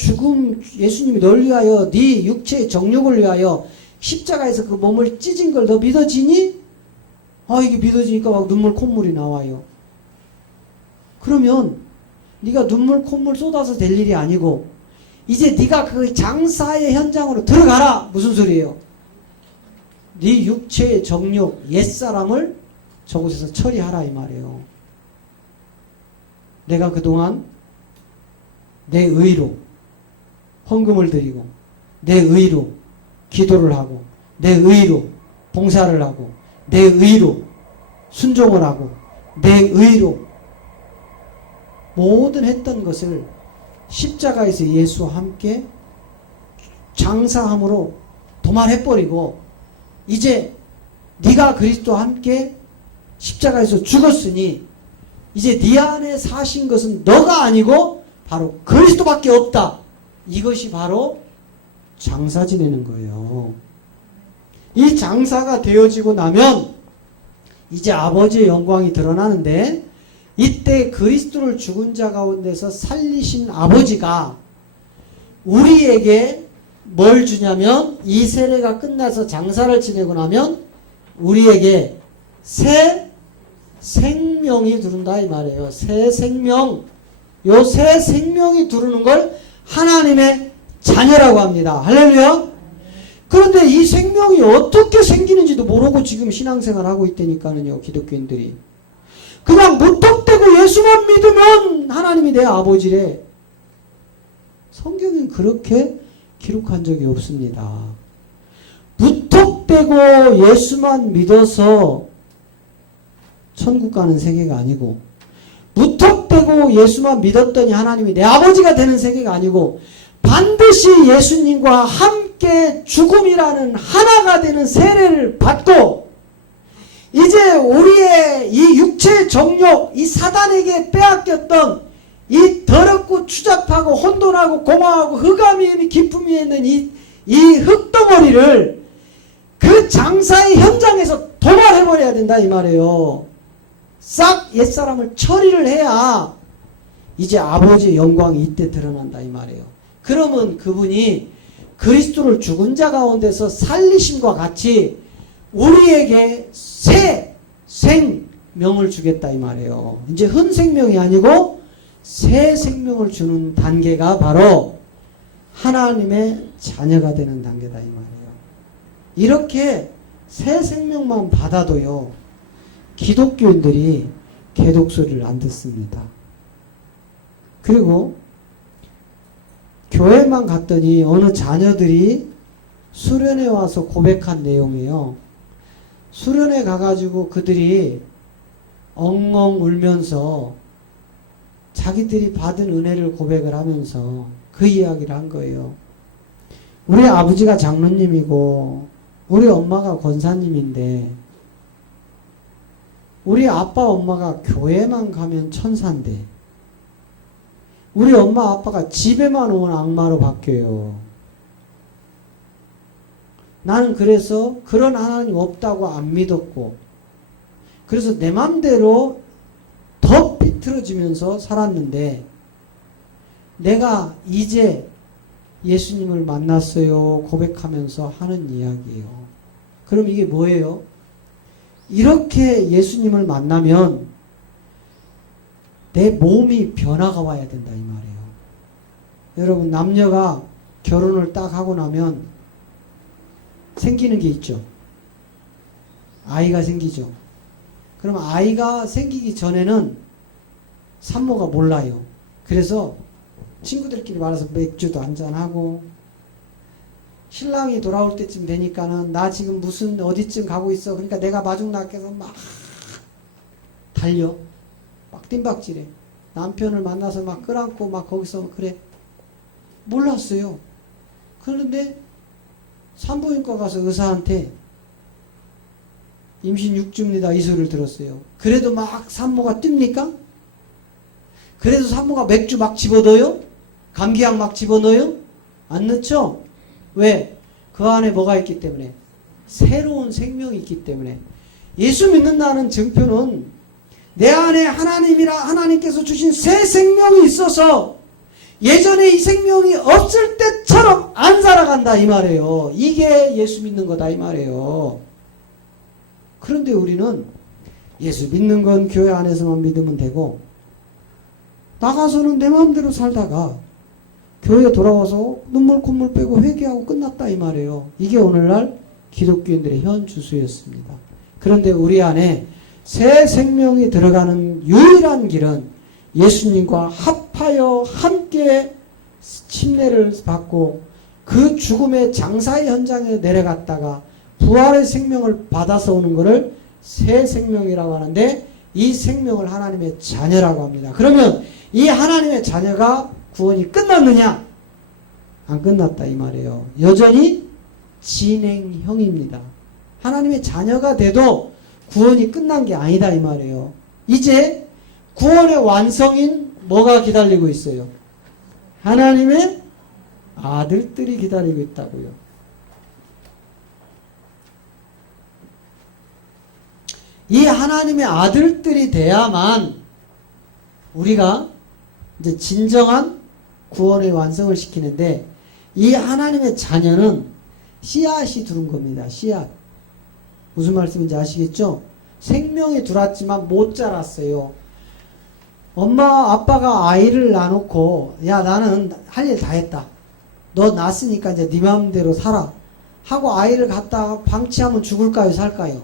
예수님이 널 위하여 네 육체의 정욕을 위하여 십자가에서 그 몸을 찢은 걸 너 믿어지니? 이게 믿어지니까 막 눈물 콧물이 나와요. 그러면 네가 눈물 콧물 쏟아서 될 일이 아니고 이제 네가 그 장사의 현장으로 들어가라. 무슨 소리예요? 네 육체의 정욕 옛사람을 저곳에서 처리하라 이 말이에요. 내가 그동안 내 의로 헌금을 드리고 내 의로 기도를 하고 내 의로 봉사를 하고 내 의로 순종을 하고 내 의로 모든 했던 것을 십자가에서 예수와 함께 장사함으로 도말해버리고 이제 네가 그리스도와 함께 십자가에서 죽었으니 이제 네 안에 사신 것은 너가 아니고 바로 그리스도밖에 없다. 이것이 바로 장사 지내는 거예요. 이 장사가 되어지고 나면 이제 아버지의 영광이 드러나는데 이때 그리스도를 죽은 자 가운데서 살리신 아버지가 우리에게 뭘 주냐면 이 세례가 끝나서 장사를 지내고 나면 우리에게 새 생명이 두른다 이 말이에요. 새 생명. 요 새 생명이 두르는 걸 하나님의 자녀라고 합니다. 할렐루야. 그런데 이 생명이 어떻게 생기는지도 모르고 지금 신앙생활하고 있다니까는요. 기독교인들이. 그냥 무턱대고 예수만 믿으면 하나님이 내 아버지래. 성경엔 그렇게 기록한 적이 없습니다. 무턱대고 예수만 믿어서 천국 가는 세계가 아니고 무턱대고 예수만 믿었더니 하나님이 내 아버지가 되는 세계가 아니고 반드시 예수님과 함께 죽음이라는 하나가 되는 세례를 받고 이제 우리의 이 육체의 정욕, 이 사단에게 빼앗겼던 이 더럽고 추잡하고 혼돈하고 공허하고 흑암이 기품이 있는 이 흙덩어리를 그 장사의 현장에서 도말해버려야 된다 이 말이에요. 싹 옛사람을 처리를 해야 이제 아버지의 영광이 이때 드러난다 이 말이에요. 그러면 그분이 그리스도를 죽은 자 가운데서 살리심과 같이 우리에게 새 생명을 주겠다 이 말이에요. 이제 흔 생명이 아니고 새 생명을 주는 단계가 바로 하나님의 자녀가 되는 단계다 이 말이에요. 이렇게 새 생명만 받아도요. 기독교인들이 개독소리를 안 듣습니다. 그리고 교회만 갔더니 어느 자녀들이 수련회 와서 고백한 내용이에요. 수련회 가가지고 그들이 엉엉 울면서 자기들이 받은 은혜를 고백을 하면서 그 이야기를 한 거예요. 우리 아버지가 장로님이고 우리 엄마가 권사님인데 우리 아빠 엄마가 교회만 가면 천사인데 우리 엄마 아빠가 집에만 오면 악마로 바뀌어요. 나는 그래서 그런 하나님 없다고 안 믿었고 그래서 내 맘대로 더 비틀어지면서 살았는데 내가 이제 예수님을 만났어요 고백하면서 하는 이야기예요. 그럼 이게 뭐예요? 이렇게 예수님을 만나면 내 몸이 변화가 와야 된다 이 말이에요. 여러분 남녀가 결혼을 딱 하고 나면 생기는 게 있죠. 아이가 생기죠. 그럼 아이가 생기기 전에는 산모가 몰라요. 그래서 친구들끼리 말해서 맥주도 한잔하고 신랑이 돌아올 때쯤 되니까는 나 지금 무슨 어디쯤 가고 있어. 그러니까 내가 마중 나가서 막 달려. 막 뜀박질해. 남편을 만나서 막 끌안고 막 거기서 그래. 몰랐어요. 그런데 산부인과 가서 의사한테 임신 6주입니다. 이 소리를 들었어요. 그래도 막 산모가 뜁니까? 그래도 산모가 맥주 막 집어넣어요? 감기약 막 집어넣어요? 안 넣죠? 왜? 그 안에 뭐가 있기 때문에? 새로운 생명이 있기 때문에. 예수 믿는다는 증표는 내 안에 하나님께서 주신 새 생명이 있어서 예전에 이 생명이 없을 때처럼 안 살아간다 이 말이에요. 이게 예수 믿는 거다 이 말이에요. 그런데 우리는 예수 믿는 건 교회 안에서만 믿으면 되고 나가서는 내 마음대로 살다가 교회 돌아와서 눈물 콧물 빼고 회개하고 끝났다 이 말이에요. 이게 오늘날 기독교인들의 현 주소였습니다. 그런데 우리 안에 새 생명이 들어가는 유일한 길은 예수님과 합하여 함께 침례를 받고 그 죽음의 장사의 현장에 내려갔다가 부활의 생명을 받아서 오는 것을 새 생명이라고 하는데 이 생명을 하나님의 자녀라고 합니다. 그러면 이 하나님의 자녀가 구원이 끝났느냐? 안 끝났다 이 말이에요. 여전히 진행형입니다. 하나님의 자녀가 돼도 구원이 끝난 게 아니다 이 말이에요. 이제 구원의 완성인 뭐가 기다리고 있어요? 하나님의 아들들이 기다리고 있다고요. 이 하나님의 아들들이 돼야만 우리가 이제 진정한 구원의 완성을 시키는데 이 하나님의 자녀는 씨앗이 두른 겁니다. 씨앗. 무슨 말씀인지 아시겠죠? 생명이 들어왔지만 못 자랐어요. 엄마 아빠가 아이를 낳아놓고 야 나는 할 일 다 했다. 너 낳았으니까 이제 네 마음대로 살아. 하고 아이를 갖다 방치하면 죽을까요? 살까요?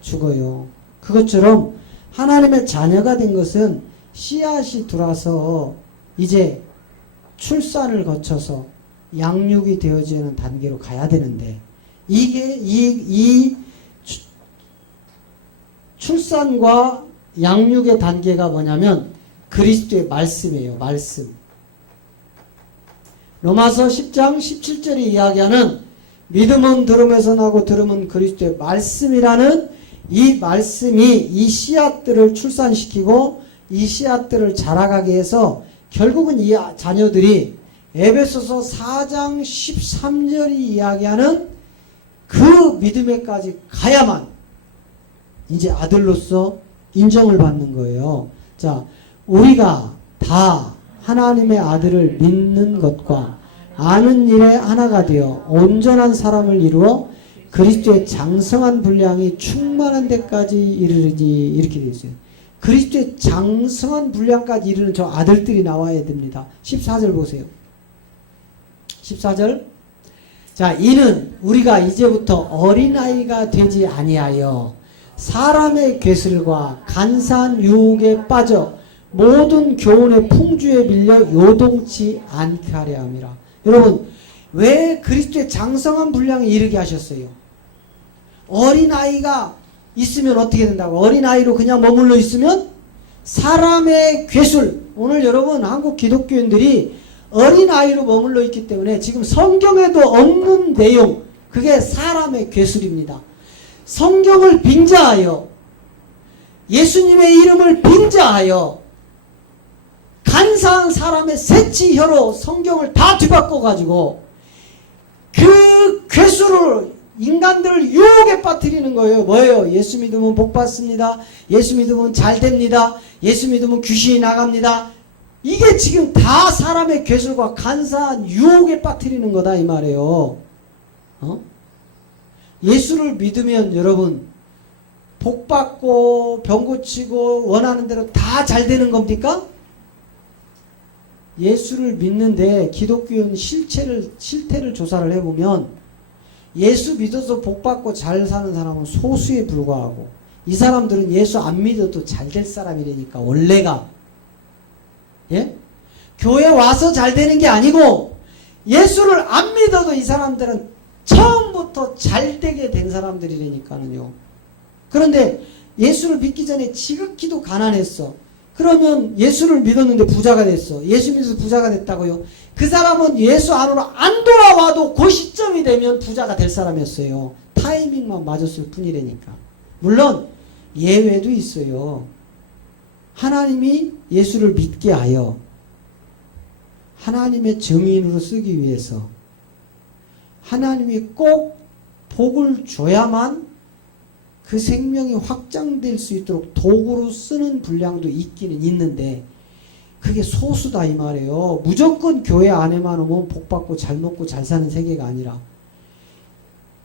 죽어요. 그것처럼 하나님의 자녀가 된 것은 씨앗이 들어와서 이제 출산을 거쳐서 양육이 되어지는 단계로 가야 되는데 이게 이 출산과 양육의 단계가 뭐냐면 그리스도의 말씀이에요. 말씀. 로마서 10장 17절이 이야기하는 믿음은 들음에서 나고 들음은 그리스도의 말씀이라는 이 말씀이 이 씨앗들을 출산시키고 이 씨앗들을 자라가게 해서 결국은 이 자녀들이 에베소서 4장 13절이 이야기하는 그 믿음에까지 가야만 이제 아들로서 인정을 받는 거예요. 자, 우리가 다 하나님의 아들을 믿는 것과 아는 일에 하나가 되어 온전한 사람을 이루어 그리스도의 장성한 분량이 충만한 데까지 이르르지 이렇게 되어 있어요. 그리스도의 장성한 분량까지 이르는 저 아들들이 나와야 됩니다. 14절 보세요. 14절. 자, 이는 우리가 이제부터 어린아이가 되지 아니하여 사람의 괴술과 간사한 유혹에 빠져 모든 교훈의 풍주에 밀려 요동치 않게 하려 함이라. 여러분, 왜 그리스도의 장성한 분량에 이르게 하셨어요? 어린아이가 있으면 어떻게 된다고? 어린아이로 그냥 머물러 있으면 사람의 괴술. 오늘 여러분 한국 기독교인들이 어린아이로 머물러 있기 때문에 지금 성경에도 없는 내용, 그게 사람의 괴술입니다. 성경을 빙자하여 예수님의 이름을 빙자하여 간사한 사람의 새치혀로 성경을 다 뒤바꿔 가지고 그 괴수를 인간들을 유혹에 빠뜨리는 거예요. 뭐예요? 예수 믿으면 복 받습니다. 예수 믿으면 잘 됩니다. 예수 믿으면 귀신이 나갑니다. 이게 지금 다 사람의 괴술과 간사한 유혹에 빠뜨리는 거다 이 말이에요. 예수를 믿으면 여러분 복 받고 병 고치고 원하는 대로 다 잘 되는 겁니까? 예수를 믿는데 기독교인 실태를 조사를 해보면 예수 믿어서 복 받고 잘 사는 사람은 소수에 불과하고 이 사람들은 예수 안 믿어도 잘 될 사람이라니까 원래가. 예? 교회 와서 잘 되는 게 아니고 예수를 안 믿어도 이 사람들은 처음부터 잘 되게 된 사람들이라니까는요. 그런데 예수를 믿기 전에 지극히도 가난했어. 그러면 예수를 믿었는데 부자가 됐어. 예수 믿어서 부자가 됐다고요. 그 사람은 예수 안으로 안 돌아와도 그 시점이 되면 부자가 될 사람이었어요. 타이밍만 맞았을 뿐이라니까. 물론 예외도 있어요. 하나님이 예수를 믿게 하여 하나님의 증인으로 쓰기 위해서 하나님이 꼭 복을 줘야만 그 생명이 확장될 수 있도록 도구로 쓰는 분량도 있기는 있는데 그게 소수다 이 말이에요. 무조건 교회 안에만 오면 복받고 잘 먹고 잘 사는 세계가 아니라.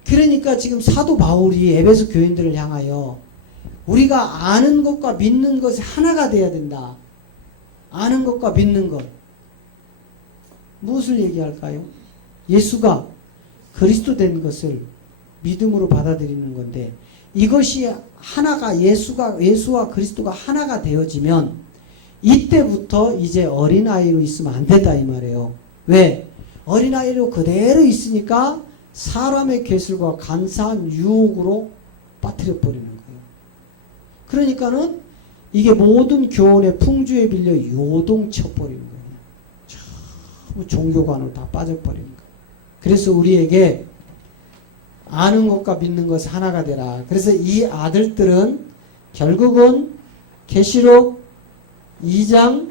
그러니까 지금 사도 바울이 에베소 교인들을 향하여 우리가 아는 것과 믿는 것이 하나가 돼야 된다. 아는 것과 믿는 것. 무엇을 얘기할까요? 예수가 그리스도 된 것을 믿음으로 받아들이는 건데, 이것이 하나가 예수와 그리스도가 하나가 되어지면 이때부터 이제 어린아이로 있으면 안 된다 이 말이에요. 왜? 어린아이로 그대로 있으니까 사람의 괴술과 간사한 유혹으로 빠뜨려 버리는 거예요. 그러니까는 이게 모든 교훈의 풍주에 빌려 요동쳐 버리는 거예요. 전부 종교관으로 다 빠져버리는 거예요. 그래서 우리에게 아는 것과 믿는 것이 하나가 되라. 그래서 이 아들들은 결국은 계시록 2장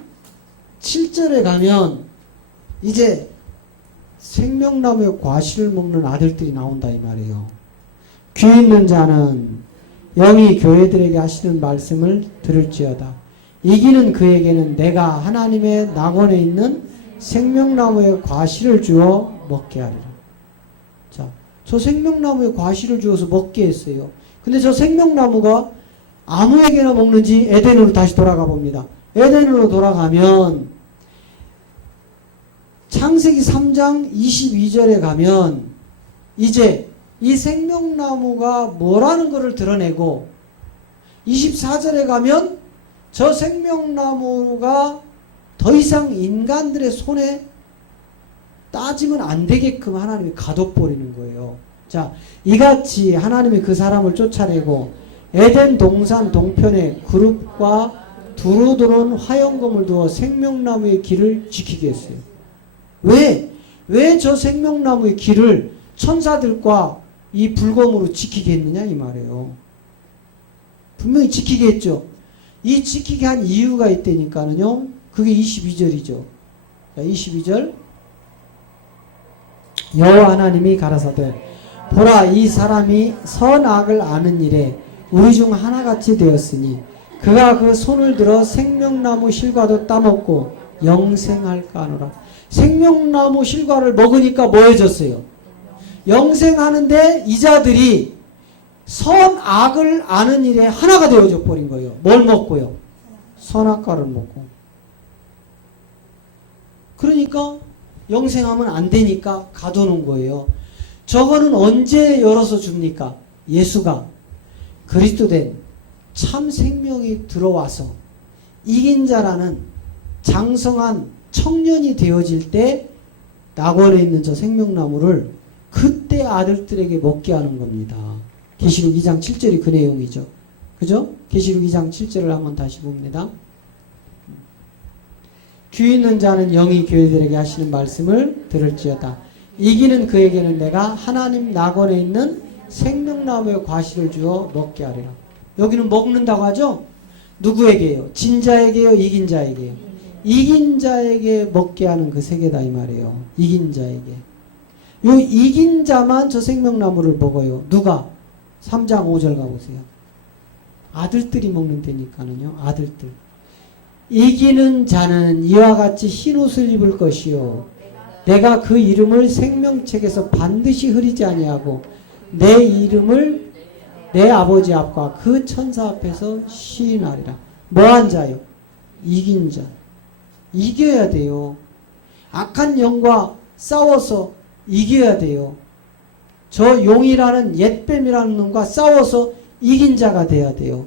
7절에 가면 이제 생명나무의 과실을 먹는 아들들이 나온다 이 말이에요. 귀 있는 자는 영이 교회들에게 하시는 말씀을 들을지어다. 이기는 그에게는 내가 하나님의 낙원에 있는 생명나무의 과실을 주어 먹게 하리라. 자, 저 생명나무의 과실을 주어서 먹게 했어요. 근데 저 생명나무가 아무에게나 먹는지 에덴으로 다시 돌아가 봅니다. 에덴으로 돌아가면 창세기 3장 22절에 가면 이제 이 생명나무가 뭐라는 것을 드러내고, 24절에 가면 저 생명나무가 더 이상 인간들의 손에 따지면 안 되게끔 하나님이 가둬버리는 거예요. 자, 이같이 하나님이 그 사람을 쫓아내고 에덴 동산 동편에 그룹과 두루 들어온 화영검을 두어 생명나무의 길을 지키게 했어요. 왜 저 생명나무의 길을 천사들과 이 불검으로 지키게 했느냐 이 말이에요. 분명히 지키게 했죠. 이 지키게 한 이유가 있다니까는요. 그게 22절이죠. 자, 22절. 여호와 하나님이 가라사대 보라, 이 사람이 선악을 아는 일에 우리 중 하나같이 되었으니 그가 그 손을 들어 생명나무 실과도 따먹고 영생할까 하노라. 생명나무 실과를 먹으니까 뭐해졌어요? 영생하는데 이 자들이 선악을 아는 일에 하나가 되어져 버린 거예요. 뭘 먹고요? 선악과를 먹고. 그러니까 영생하면 안 되니까 가둬놓은 거예요. 저거는 언제 열어서 줍니까? 예수가 그리스도 된 참 생명이 들어와서 이긴 자라는 장성한 청년이 되어질 때 낙원에 있는 저 생명나무를 그때 아들들에게 먹게 하는 겁니다. 계시록 2장 7절이 그 내용이죠. 그죠? 계시록 2장 7절을 한번 다시 봅니다. 귀 있는 자는 영이 교회들에게 하시는 말씀을 들을지어다. 이기는 그에게는 내가 하나님 낙원에 있는 생명나무의 과실을 주어 먹게 하리라. 여기는 먹는다고 하죠? 누구에게요? 진 자에게요? 이긴 자에게요? 이긴 자에게 먹게 하는 그 세계다 이 말이에요. 이긴 자에게. 요 이긴 자만 저 생명나무를 먹어요. 누가? 3장 5절 가보세요. 아들들이 먹는다니까는요. 아들들. 이기는 자는 이와 같이 흰 옷을 입을 것이요 내가 그 이름을 생명책에서 반드시 흐리지 아니하고 내 이름을 내 아버지 앞과 그 천사 앞에서 시인하리라. 뭐한 자요? 이긴 자. 이겨야 돼요. 악한 영과 싸워서 이겨야 돼요. 저 용이라는 옛뱀이라는 놈과 싸워서 이긴 자가 돼야 돼요.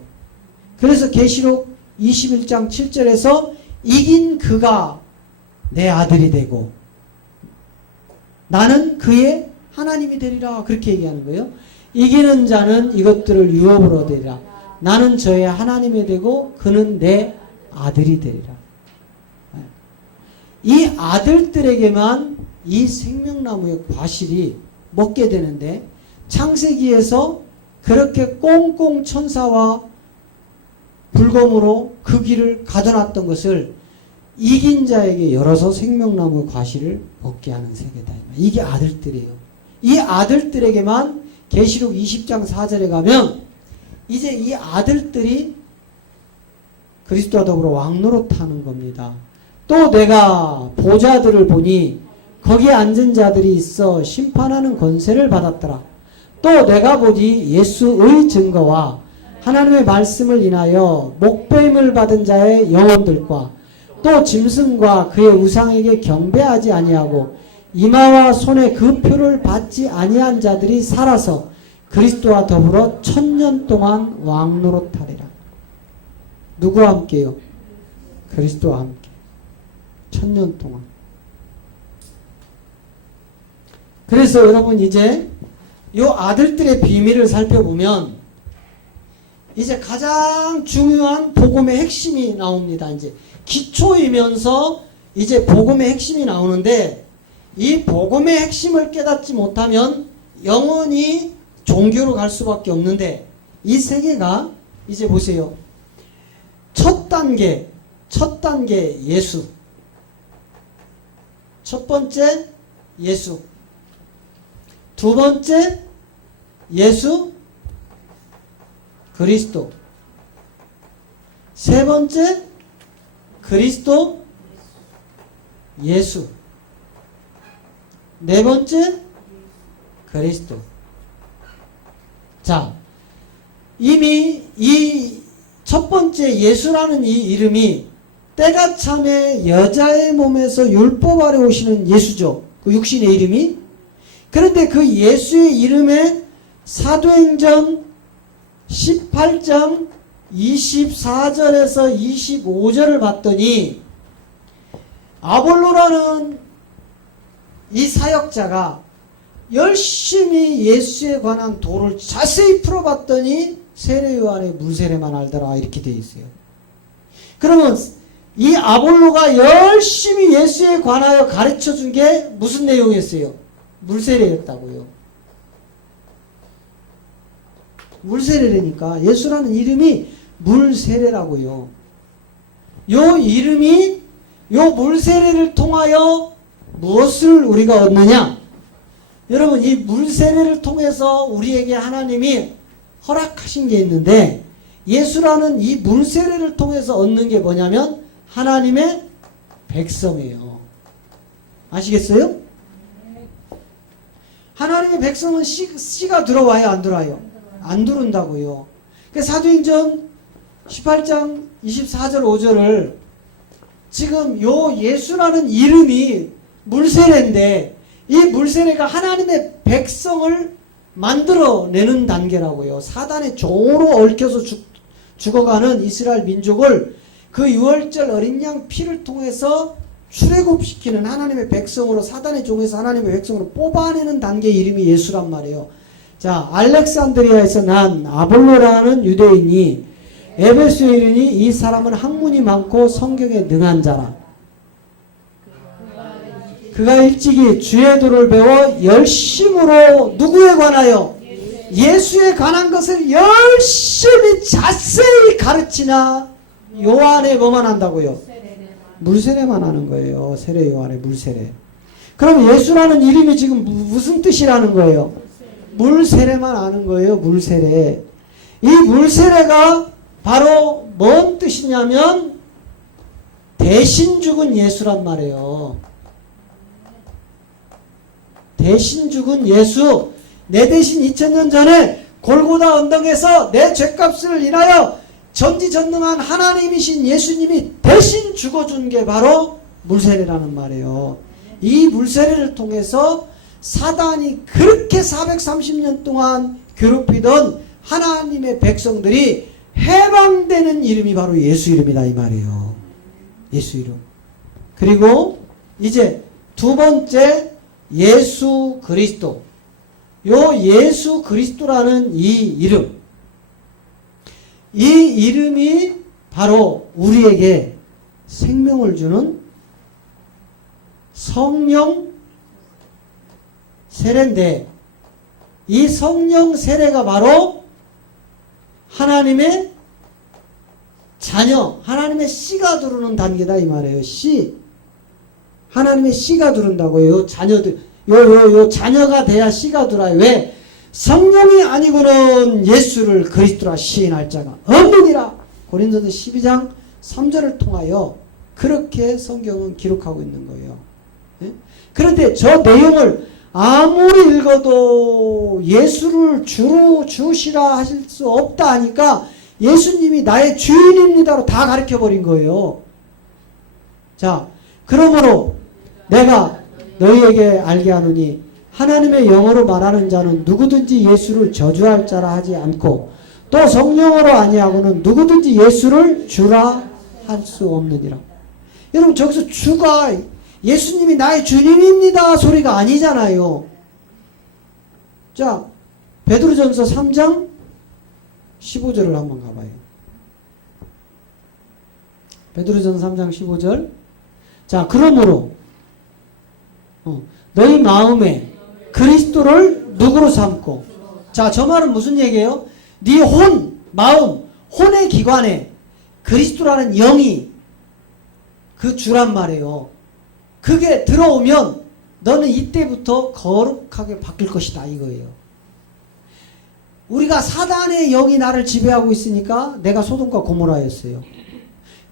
그래서 계시록 21장 7절에서 이긴 그가 내 아들이 되고 나는 그의 하나님이 되리라 그렇게 얘기하는 거예요. 이기는 자는 이것들을 유업으로 되리라. 나는 저의 하나님이 되고 그는 내 아들이 되리라. 이 아들들에게만 이 생명나무의 과실이 먹게 되는데 창세기에서 그렇게 꽁꽁 천사와 불검으로 그 길을 가둬놨던 것을 이긴 자에게 열어서 생명나무 과실을 먹게 하는 세계다. 이게 아들들이에요. 이 아들들에게만 계시록 20장 4절에 가면 이제 이 아들들이 그리스도와 더불어 왕노릇하는 겁니다. 또 내가 보좌들을 보니 거기에 앉은 자들이 있어 심판하는 권세를 받았더라. 또 내가 보니 예수의 증거와 하나님의 말씀을 인하여 목배임을 받은 자의 영혼들과 또 짐승과 그의 우상에게 경배하지 아니하고 이마와 손에 그 표를 받지 아니한 자들이 살아서 그리스도와 더불어 1000년 동안 왕노릇하리라. 누구와 함께요? 그리스도와 함께 1000년 동안. 그래서 여러분 이제 이 아들들의 비밀을 살펴보면 이제 가장 중요한 복음의 핵심이 나옵니다. 이제 기초이면서 이제 복음의 핵심이 나오는데, 이 복음의 핵심을 깨닫지 못하면 영원히 종교로 갈 수밖에 없는데, 이 세 개가 이제 보세요. 첫 단계 예수. 첫 번째 예수. 두 번째 예수 그리스도. 세 번째 그리스도 예수. 네 번째 그리스도. 자, 이미 이 첫 번째 예수라는 이 이름이 때가 참에 여자의 몸에서 율법 아래 오시는 예수죠. 그 육신의 이름이. 그런데 그 예수의 이름에 사도행전 18장 24절에서 25절을 봤더니 아볼로라는 이 사역자가 열심히 예수에 관한 도를 자세히 풀어봤더니 세례 요한의 물세례만 알더라, 이렇게 되어 있어요. 그러면 이 아볼로가 열심히 예수에 관하여 가르쳐 준 게 무슨 내용이었어요? 물세례였다고요. 물세례라니까. 예수라는 이름이 물세례라고요. 요 이름이, 요 물세례를 통하여 무엇을 우리가 얻느냐? 여러분, 이 물세례를 통해서 우리에게 하나님이 허락하신 게 있는데, 예수라는 이 물세례를 통해서 얻는 게 뭐냐면 하나님의 백성이에요. 아시겠어요? 하나님의 백성은 씨가 들어와요, 안 들어와요? 안 들어온다고요. 사도행전 18장 24절 5절을 지금 요 예수라는 이름이 물세례인데, 이 물세례가 하나님의 백성을 만들어내는 단계라고요. 사단의 종으로 얽혀서 죽어가는 이스라엘 민족을 그 유월절 어린 양 피를 통해서 출애굽시키는 하나님의 백성으로, 사단의 종에서 하나님의 백성으로 뽑아내는 단계의 이름이 예수란 말이에요. 자, 알렉산드리아에서 난 아볼로라는 유대인이 에베소에 이르니 이 사람은 학문이 많고 성경에 능한 자라. 그가 일찍이 주의 도를 배워 열심으로 누구에 관하여? 예수에 관한 것을 열심히 자세히 가르치나 요한에 뭐만 한다고요? 물세례만 하는 거예요. 세례 요한의 물세례. 그럼 예수라는 이름이 지금 무슨 뜻이라는 거예요? 물세례만 하는 거예요. 물세례. 이 물세례가 바로 뭔 뜻이냐면 대신 죽은 예수란 말이에요. 대신 죽은 예수. 내 대신 2000년 전에 골고다 언덕에서 내 죄값을 인하여 전지전능한 하나님이신 예수님이 대신 죽어준 게 바로 물세례라는 말이에요. 이 물세례를 통해서 사단이 그렇게 430년 동안 괴롭히던 하나님의 백성들이 해방되는 이름이 바로 예수 이름이다, 이 말이에요. 예수 이름. 그리고 이제 두 번째 예수 그리스도. 요 예수 그리스도라는 이 이름. 이 이름이 바로 우리에게 생명을 주는 성령 세례인데, 이 성령 세례가 바로 하나님의 자녀, 하나님의 씨가 들어오는 단계다, 이 말이에요. 씨. 하나님의 씨가 들어온다고요. 자녀들, 요 자녀가 돼야 씨가 들어요. 왜? 성령이 아니고는 예수를 그리스도라 시인할 자가 없느니라. 고린도서 12장 3절을 통하여 그렇게 성경은 기록하고 있는 거예요. 예? 그런데 저 내용을 아무리 읽어도 예수를 주로 주시라 하실 수 없다 하니까 예수님이 나의 주인입니다로 다 가르쳐버린 거예요. 자, 그러므로 내가 너희에게 알게 하노니 하나님의 영어로 말하는 자는 누구든지 예수를 저주할 자라 하지 않고 또 성령으로 아니하고는 누구든지 예수를 주라 할 수 없느니라. 여러분 저기서 주가 예수님이 나의 주님입니다 소리가 아니잖아요. 자, 베드로전서 3장 15절을 한번 가봐요. 베드로전서 3장 15절. 자, 그러므로 너희 마음에 그리스도를 누구로 삼고. 자, 저 말은 무슨 얘기예요? 네 마음, 혼의 기관에 그리스도라는 영이 그 주란 말이에요. 그게 들어오면 너는 이때부터 거룩하게 바뀔 것이다 이거예요. 우리가 사단의 영이 나를 지배하고 있으니까 내가 소돔과 고모라였어요.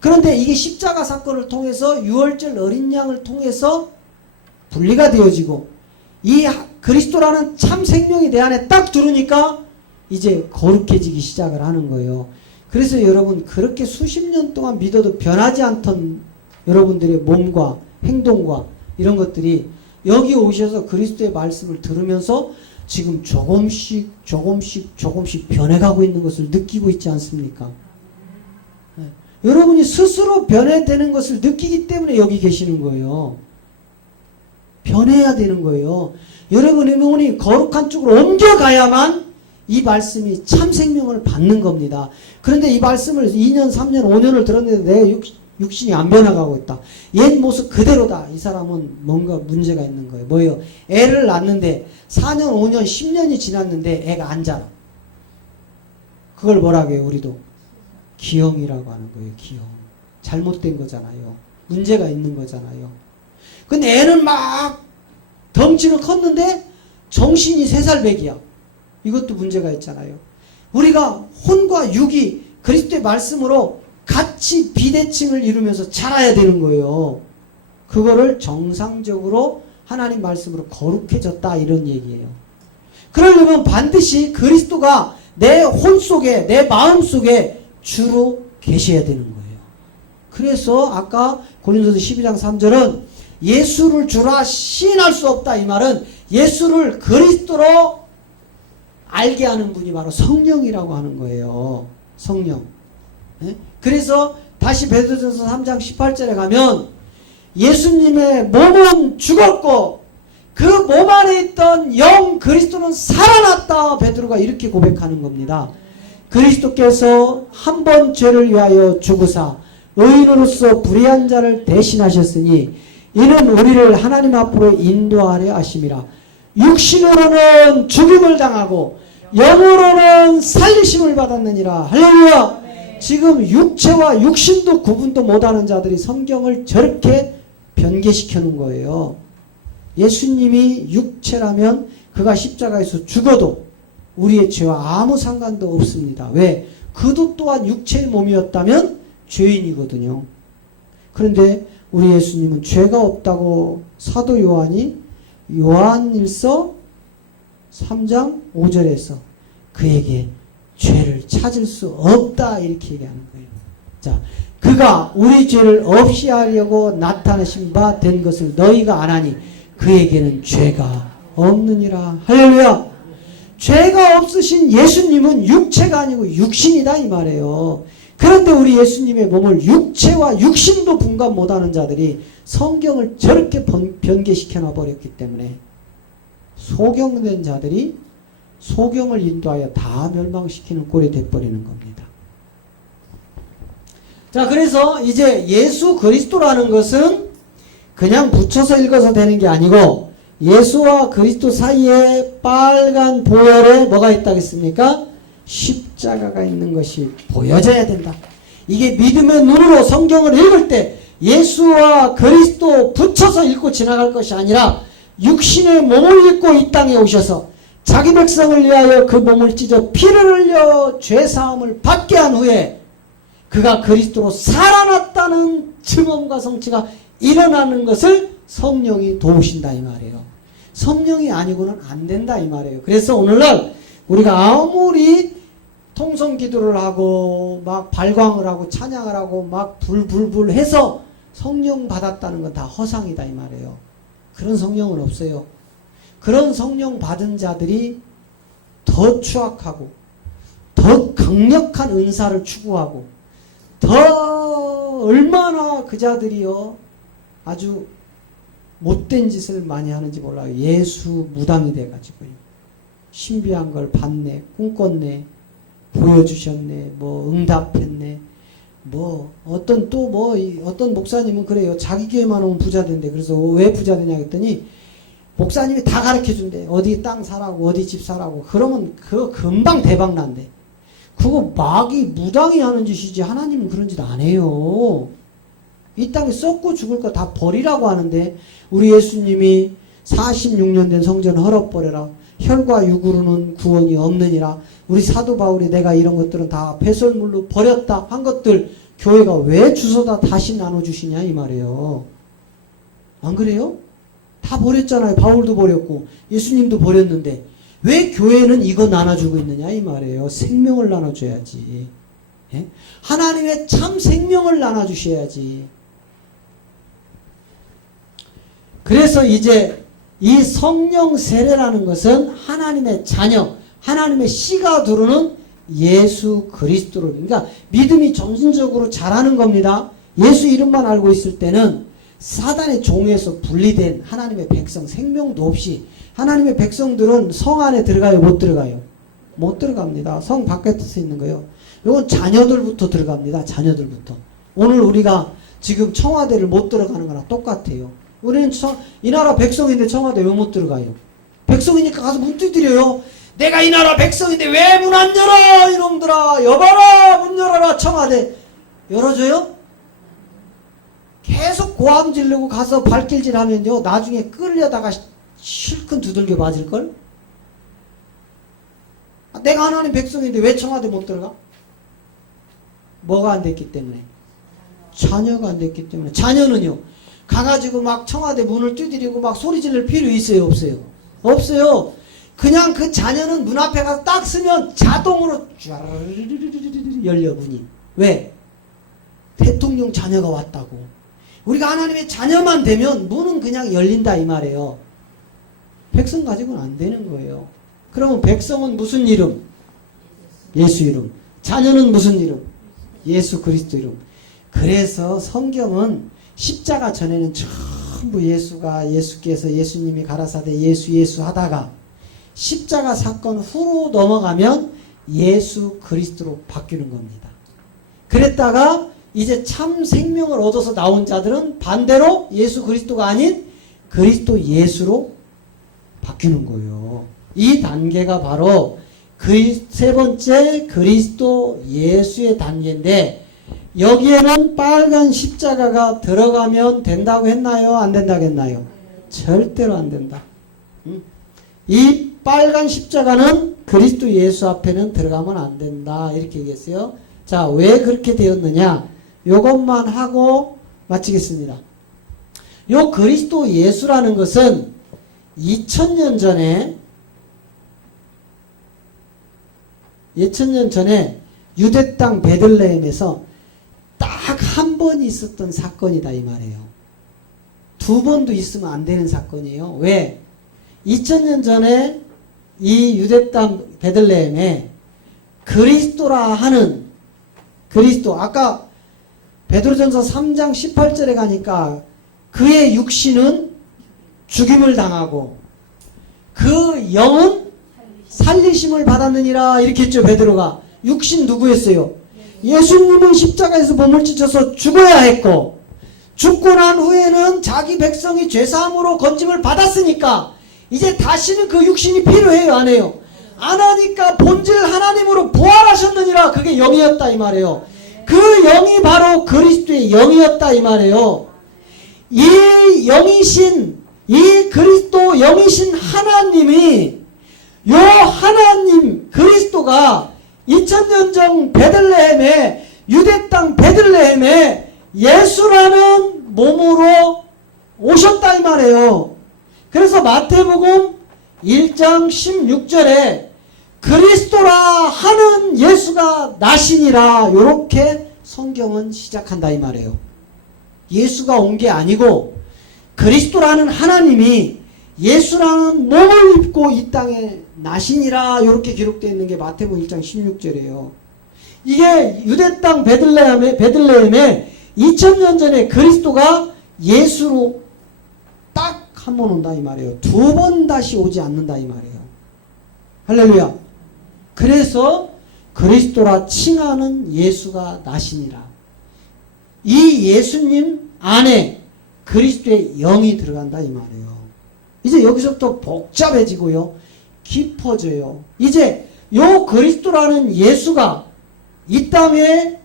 그런데 이게 십자가 사건을 통해서 유월절 어린 양을 통해서 분리가 되어지고 이 그리스도라는 참 생명이 내 안에 딱 들어오니까 이제 거룩해지기 시작을 하는 거예요. 그래서 여러분 그렇게 수십 년 동안 믿어도 변하지 않던 여러분들의 몸과 행동과 이런 것들이 여기 오셔서 그리스도의 말씀을 들으면서 지금 조금씩 변해가고 있는 것을 느끼고 있지 않습니까? 네. 여러분이 스스로 변해되는 것을 느끼기 때문에 여기 계시는 거예요. 변해야 되는 거예요. 여러분의 영혼이 거룩한 쪽으로 옮겨가야만 이 말씀이 참 생명을 받는 겁니다. 그런데 이 말씀을 2년, 3년, 5년을 들었는데 내 육신이 안 변화가고 있다. 옛 모습 그대로다. 이 사람은 뭔가 문제가 있는 거예요. 뭐예요? 애를 낳는데 4년, 5년, 10년이 지났는데 애가 안 자라. 그걸 뭐라고 해요? 우리도 기형이라고 하는 거예요. 기형. 잘못된 거잖아요. 문제가 있는 거잖아요. 근데 애는 막 덩치는 컸는데 정신이 3살 배기야. 이것도 문제가 있잖아요. 우리가 혼과 육이 그리스도의 말씀으로 같이 비대칭을 이루면서 자라야 되는 거예요. 그거를 정상적으로 하나님 말씀으로 거룩해졌다 이런 얘기예요. 그러려면 반드시 그리스도가 내 혼 속에 내 마음 속에 주로 계셔야 되는 거예요. 그래서 아까 고린도서 12장 3절은 예수를 주라 시인할 수 없다 이 말은 예수를 그리스도로 알게 하는 분이 바로 성령이라고 하는 거예요. 성령. 네? 그래서 다시 베드로전서 3장 18절에 가면 예수님의 몸은 죽었고 그 몸 안에 있던 영 그리스도는 살아났다. 베드로가 이렇게 고백하는 겁니다. 그리스도께서 한 번 죄를 위하여 죽으사 의인으로서 불의한 자를 대신하셨으니 이는 우리를 하나님 앞으로 인도하려 하심이라. 육신으로는 죽임을 당하고 영으로는 살리심을 받았느니라. 할렐루야. 지금 육체와 육신도 구분도 못하는 자들이 성경을 저렇게 변개시켜 놓은 거예요. 예수님이 육체라면 그가 십자가에서 죽어도 우리의 죄와 아무 상관도 없습니다. 왜? 그도 또한 육체의 몸이었다면 죄인이거든요. 그런데 우리 예수님은 죄가 없다고 사도 요한이 요한일서 3장 5절에서 그에게 죄를 찾을 수 없다 이렇게 얘기하는 거예요. 자, 그가 우리 죄를 없이 하려고 나타내신 바 된 것을 너희가 아나니 그에게는 죄가 없느니라. 할렐루야. 죄가 없으신 예수님은 육체가 아니고 육신이다 이 말이에요. 그런데 우리 예수님의 몸을 육체와 육신도 분간 못하는 자들이 성경을 저렇게 변개시켜 놔버렸기 때문에 소경된 자들이 소경을 인도하여 다 멸망시키는 꼴이 돼버리는 겁니다. 자, 그래서 이제 예수 그리스도라는 것은 그냥 붙여서 읽어서 되는 게 아니고 예수와 그리스도 사이에 빨간 보혈에 뭐가 있다겠습니까? 십자가가 있는 것이 보여져야 된다. 이게 믿음의 눈으로 성경을 읽을 때 예수와 그리스도 붙여서 읽고 지나갈 것이 아니라 육신의 몸을 입고 이 땅에 오셔서 자기 백성을 위하여 그 몸을 찢어 피를 흘려 죄사함을 받게 한 후에 그가 그리스도로 살아났다는 증언과 성취가 일어나는 것을 성령이 도우신다 이 말이에요. 성령이 아니고는 안 된다 이 말이에요. 그래서 오늘날 우리가 아무리 통성기도를 하고 막 발광을 하고 찬양을 하고 막 불불불 해서 성령 받았다는 건 다 허상이다 이 말이에요. 그런 성령은 없어요. 그런 성령 받은 자들이 더 추악하고 더 강력한 은사를 추구하고 더 얼마나 그 자들이요 아주 못된 짓을 많이 하는지 몰라요. 예수 무당이 돼가지고요. 신비한 걸 봤네, 꿈꿨네, 보여주셨네, 뭐 응답했네, 뭐 어떤 또 뭐 어떤 목사님은 그래요. 자기 교회만 오면 부자 된대. 그래서 왜 부자 되냐 했더니 목사님이 다 가르쳐 준대. 어디 땅 사라고, 어디 집 사라고. 그러면 그거 금방 대박 난대. 그거 마귀 무당이 하는 짓이지 하나님은 그런 짓 안 해요. 이 땅에 썩고 죽을 거 다 버리라고 하는데 우리 예수님이 46년 된 성전 헐어버려라. 혈과 육으로는 구원이 없느니라. 우리 사도 바울이 내가 이런 것들은 다 배설물로 버렸다 한 것들 교회가 왜 주워다 다시 나눠주시냐 이 말이에요. 안 그래요? 다 버렸잖아요. 바울도 버렸고 예수님도 버렸는데 왜 교회는 이거 나눠주고 있느냐 이 말이에요. 생명을 나눠줘야지. 예? 하나님의 참 생명을 나눠주셔야지. 그래서 이제 이 성령 세례라는 것은 하나님의 자녀, 하나님의 씨가 두르는 예수 그리스도를, 그러니까 믿음이 점진적으로 자라는 겁니다. 예수 이름만 알고 있을 때는 사단의 종에서 분리된 하나님의 백성, 생명도 없이 하나님의 백성들은 성 안에 들어가요? 못 들어가요? 못 들어갑니다. 성 바깥에서 있는 거예요. 이건 자녀들부터 들어갑니다. 자녀들부터. 오늘 우리가 지금 청와대를 못 들어가는 거랑 똑같아요. 우리는 이 나라 백성인데 청와대 왜 못 들어가요? 백성이니까 가서 문 두드려요. 내가 이 나라 백성인데 왜 문 안 열어 이놈들아, 여봐라 문 열어라. 청와대 열어줘요? 계속 고함 지르고 가서 발길질 하면요 나중에 끌려다가 실컷 두들겨 맞을걸? 내가 하나님 백성인데 왜 청와대 못 들어가? 뭐가 안 됐기 때문에? 자녀가 안 됐기 때문에. 자녀는요 가가지고 막 청와대 문을 두드리고 막 소리 지를 필요 있어요 없어요? 없어요. 그냥 그 자녀는 문 앞에 가서 딱 쓰면 자동으로 쫙 열려 문이. 왜? 대통령 자녀가 왔다고. 우리가 하나님의 자녀만 되면 문은 그냥 열린다 이 말이에요. 백성 가지고는 안 되는 거예요. 그러면 백성은 무슨 이름? 예수 이름. 자녀는 무슨 이름? 예수 그리스도 이름. 그래서 성경은 십자가 전에는 전부 예수께서 예수님이 가라사대 예수 하다가 십자가 사건 후로 넘어가면 예수 그리스도로 바뀌는 겁니다. 그랬다가 이제 참 생명을 얻어서 나온 자들은 반대로 예수 그리스도가 아닌 그리스도 예수로 바뀌는 거예요. 이 단계가 바로 그 세 번째 그리스도 예수의 단계인데 여기에는 빨간 십자가가 들어가면 된다고 했나요? 안 된다고 했나요? 절대로 안 된다. 이 빨간 십자가는 그리스도 예수 앞에는 들어가면 안 된다. 이렇게 얘기했어요. 자, 왜 그렇게 되었느냐? 요것만 하고 마치겠습니다. 요 그리스도 예수라는 것은 2000년 전에 유대 땅 베들레헴에서 딱 한 번 있었던 사건이다 이 말이에요. 두 번도 있으면 안 되는 사건이에요. 왜? 2000년 전에 이 유대 땅 베들레헴에 그리스도라 하는 그리스도, 아까 베드로전서 3장 18절에 가니까 그의 육신은 죽임을 당하고 그 영은 살리심을 받았느니라 이렇게 했죠. 베드로가. 육신 누구였어요? 예수님은 십자가에서 몸을 찢어서 죽어야 했고 죽고 난 후에는 자기 백성이 죄사함으로 건짐을 받았으니까 이제 다시는 그 육신이 필요해요? 안 해요? 안 하니까 본질 하나님으로 부활하셨느니라. 그게 영이었다 이 말이에요. 그 영이 바로 그리스도의 영이었다 이 말이에요. 이 영이신, 이 그리스도 영이신 하나님이, 요 하나님 그리스도가 2000년 전 베들레헴에 유대 땅 베들레헴에 예수라는 몸으로 오셨다 이 말이에요. 그래서 마태복음 1장 16절에 그리스도라 하는 예수가 나시니라, 요렇게 성경은 시작한다 이 말이에요. 예수가 온 게 아니고 그리스도라는 하나님이 예수라는 몸을 입고 이 땅에 나시니라, 요렇게 기록되어 있는 게 마태복음 1장 16절이에요. 이게 유대 땅 베들레헴에 2000년 전에 그리스도가 예수로 딱 한 번 온다 이 말이에요. 두 번 다시 오지 않는다 이 말이에요. 할렐루야. 그래서 그리스도라 칭하는 예수가 나시니라. 이 예수님 안에 그리스도의 영이 들어간다 이 말이에요. 이제 여기서부터 복잡해지고요, 깊어져요. 이제 요 그리스도라는 예수가 이 땅에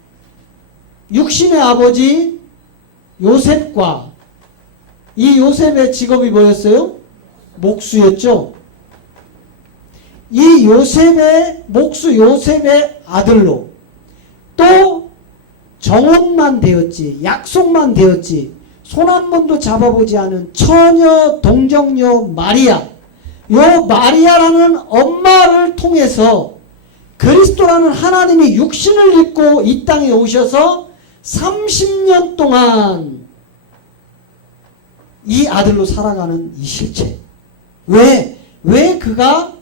육신의 아버지 요셉과, 이 요셉의 직업이 뭐였어요? 목수였죠. 이 요셉의 목수 요셉의 아들로 또 정혼만 되었지, 약속만 되었지, 손 한 번도 잡아보지 않은 처녀 동정녀 마리아, 요 마리아라는 엄마를 통해서 그리스도라는 하나님이 육신을 입고 이 땅에 오셔서 30년 동안 이 아들로 살아가는 이 실체. 왜 그가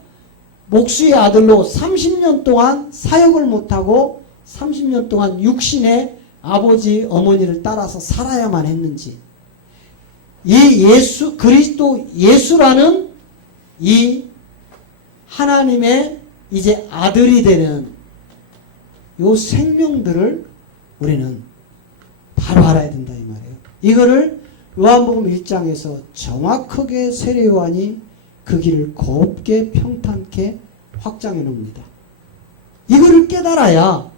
목수의 아들로 30년 동안 사역을 못하고 30년 동안 육신의 아버지 어머니를 따라서 살아야만 했는지, 이 예수 그리스도 예수라는 이 하나님의 이제 아들이 되는 요 생명들을 우리는 바로 알아야 된다 이 말이에요. 이거를 요한복음 1장에서 정확하게 세례 요한이 그 길을 곱게 평탄케 확장해 놓습니다. 이거를 깨달아야,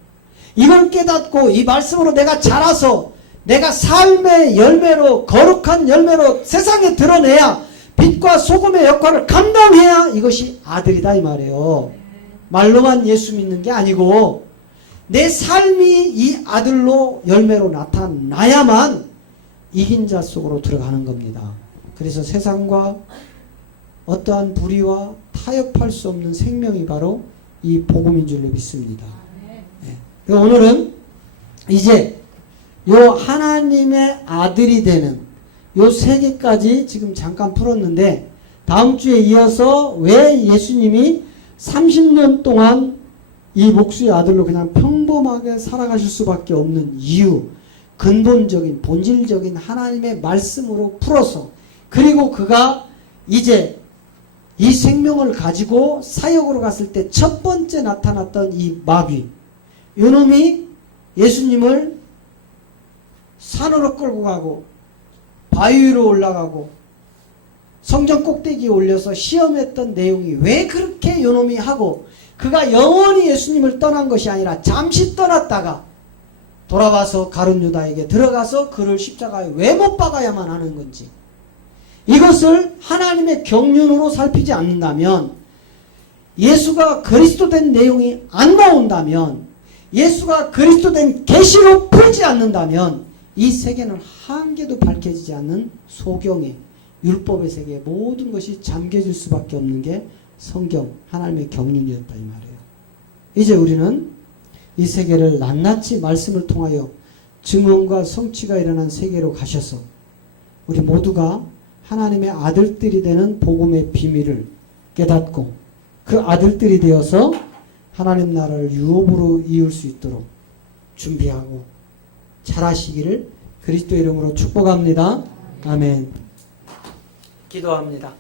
이걸 깨닫고 이 말씀으로 내가 자라서 내가 삶의 열매로, 거룩한 열매로 세상에 드러내야, 빛과 소금의 역할을 감당해야 이것이 아들이다 이 말이에요. 말로만 예수 믿는 게 아니고 내 삶이 이 아들로 열매로 나타나야만 이긴 자 속으로 들어가는 겁니다. 그래서 세상과 어떠한 불의와 타협할 수 없는 생명이 바로 이 복음인 줄로 믿습니다. 네. 오늘은 이제 요 하나님의 아들이 되는 요 세 개까지 지금 잠깐 풀었는데, 다음 주에 이어서 왜 예수님이 30년 동안 이 목수의 아들로 그냥 평범하게 살아가실 수밖에 없는 이유, 근본적인 본질적인 하나님의 말씀으로 풀어서, 그리고 그가 이제 이 생명을 가지고 사역으로 갔을 때 첫 번째 나타났던 이 마귀, 요놈이 예수님을 산으로 끌고 가고 바위 위로 올라가고 성전 꼭대기에 올려서 시험했던 내용이 왜 그렇게 요놈이 하고, 그가 영원히 예수님을 떠난 것이 아니라 잠시 떠났다가 돌아와서 가룟 유다에게 들어가서 그를 십자가에 왜 못 박아야만 하는 건지, 이것을 하나님의 경륜으로 살피지 않는다면, 예수가 그리스도 된 내용이 안 나온다면, 예수가 그리스도 된 계시로 풀지 않는다면 이 세계는 한 개도 밝혀지지 않는 소경의 율법의 세계에 모든 것이 잠겨질 수밖에 없는 게 성경, 하나님의 경륜이었다 이 말이에요. 이제 우리는 이 세계를 낱낱이 말씀을 통하여 증언과 성취가 일어난 세계로 가셔서 우리 모두가 하나님의 아들들이 되는 복음의 비밀을 깨닫고 그 아들들이 되어서 하나님 나라를 유업으로 이을 수 있도록 준비하고 잘하시기를 그리스도 이름으로 축복합니다. 아멘. 기도합니다.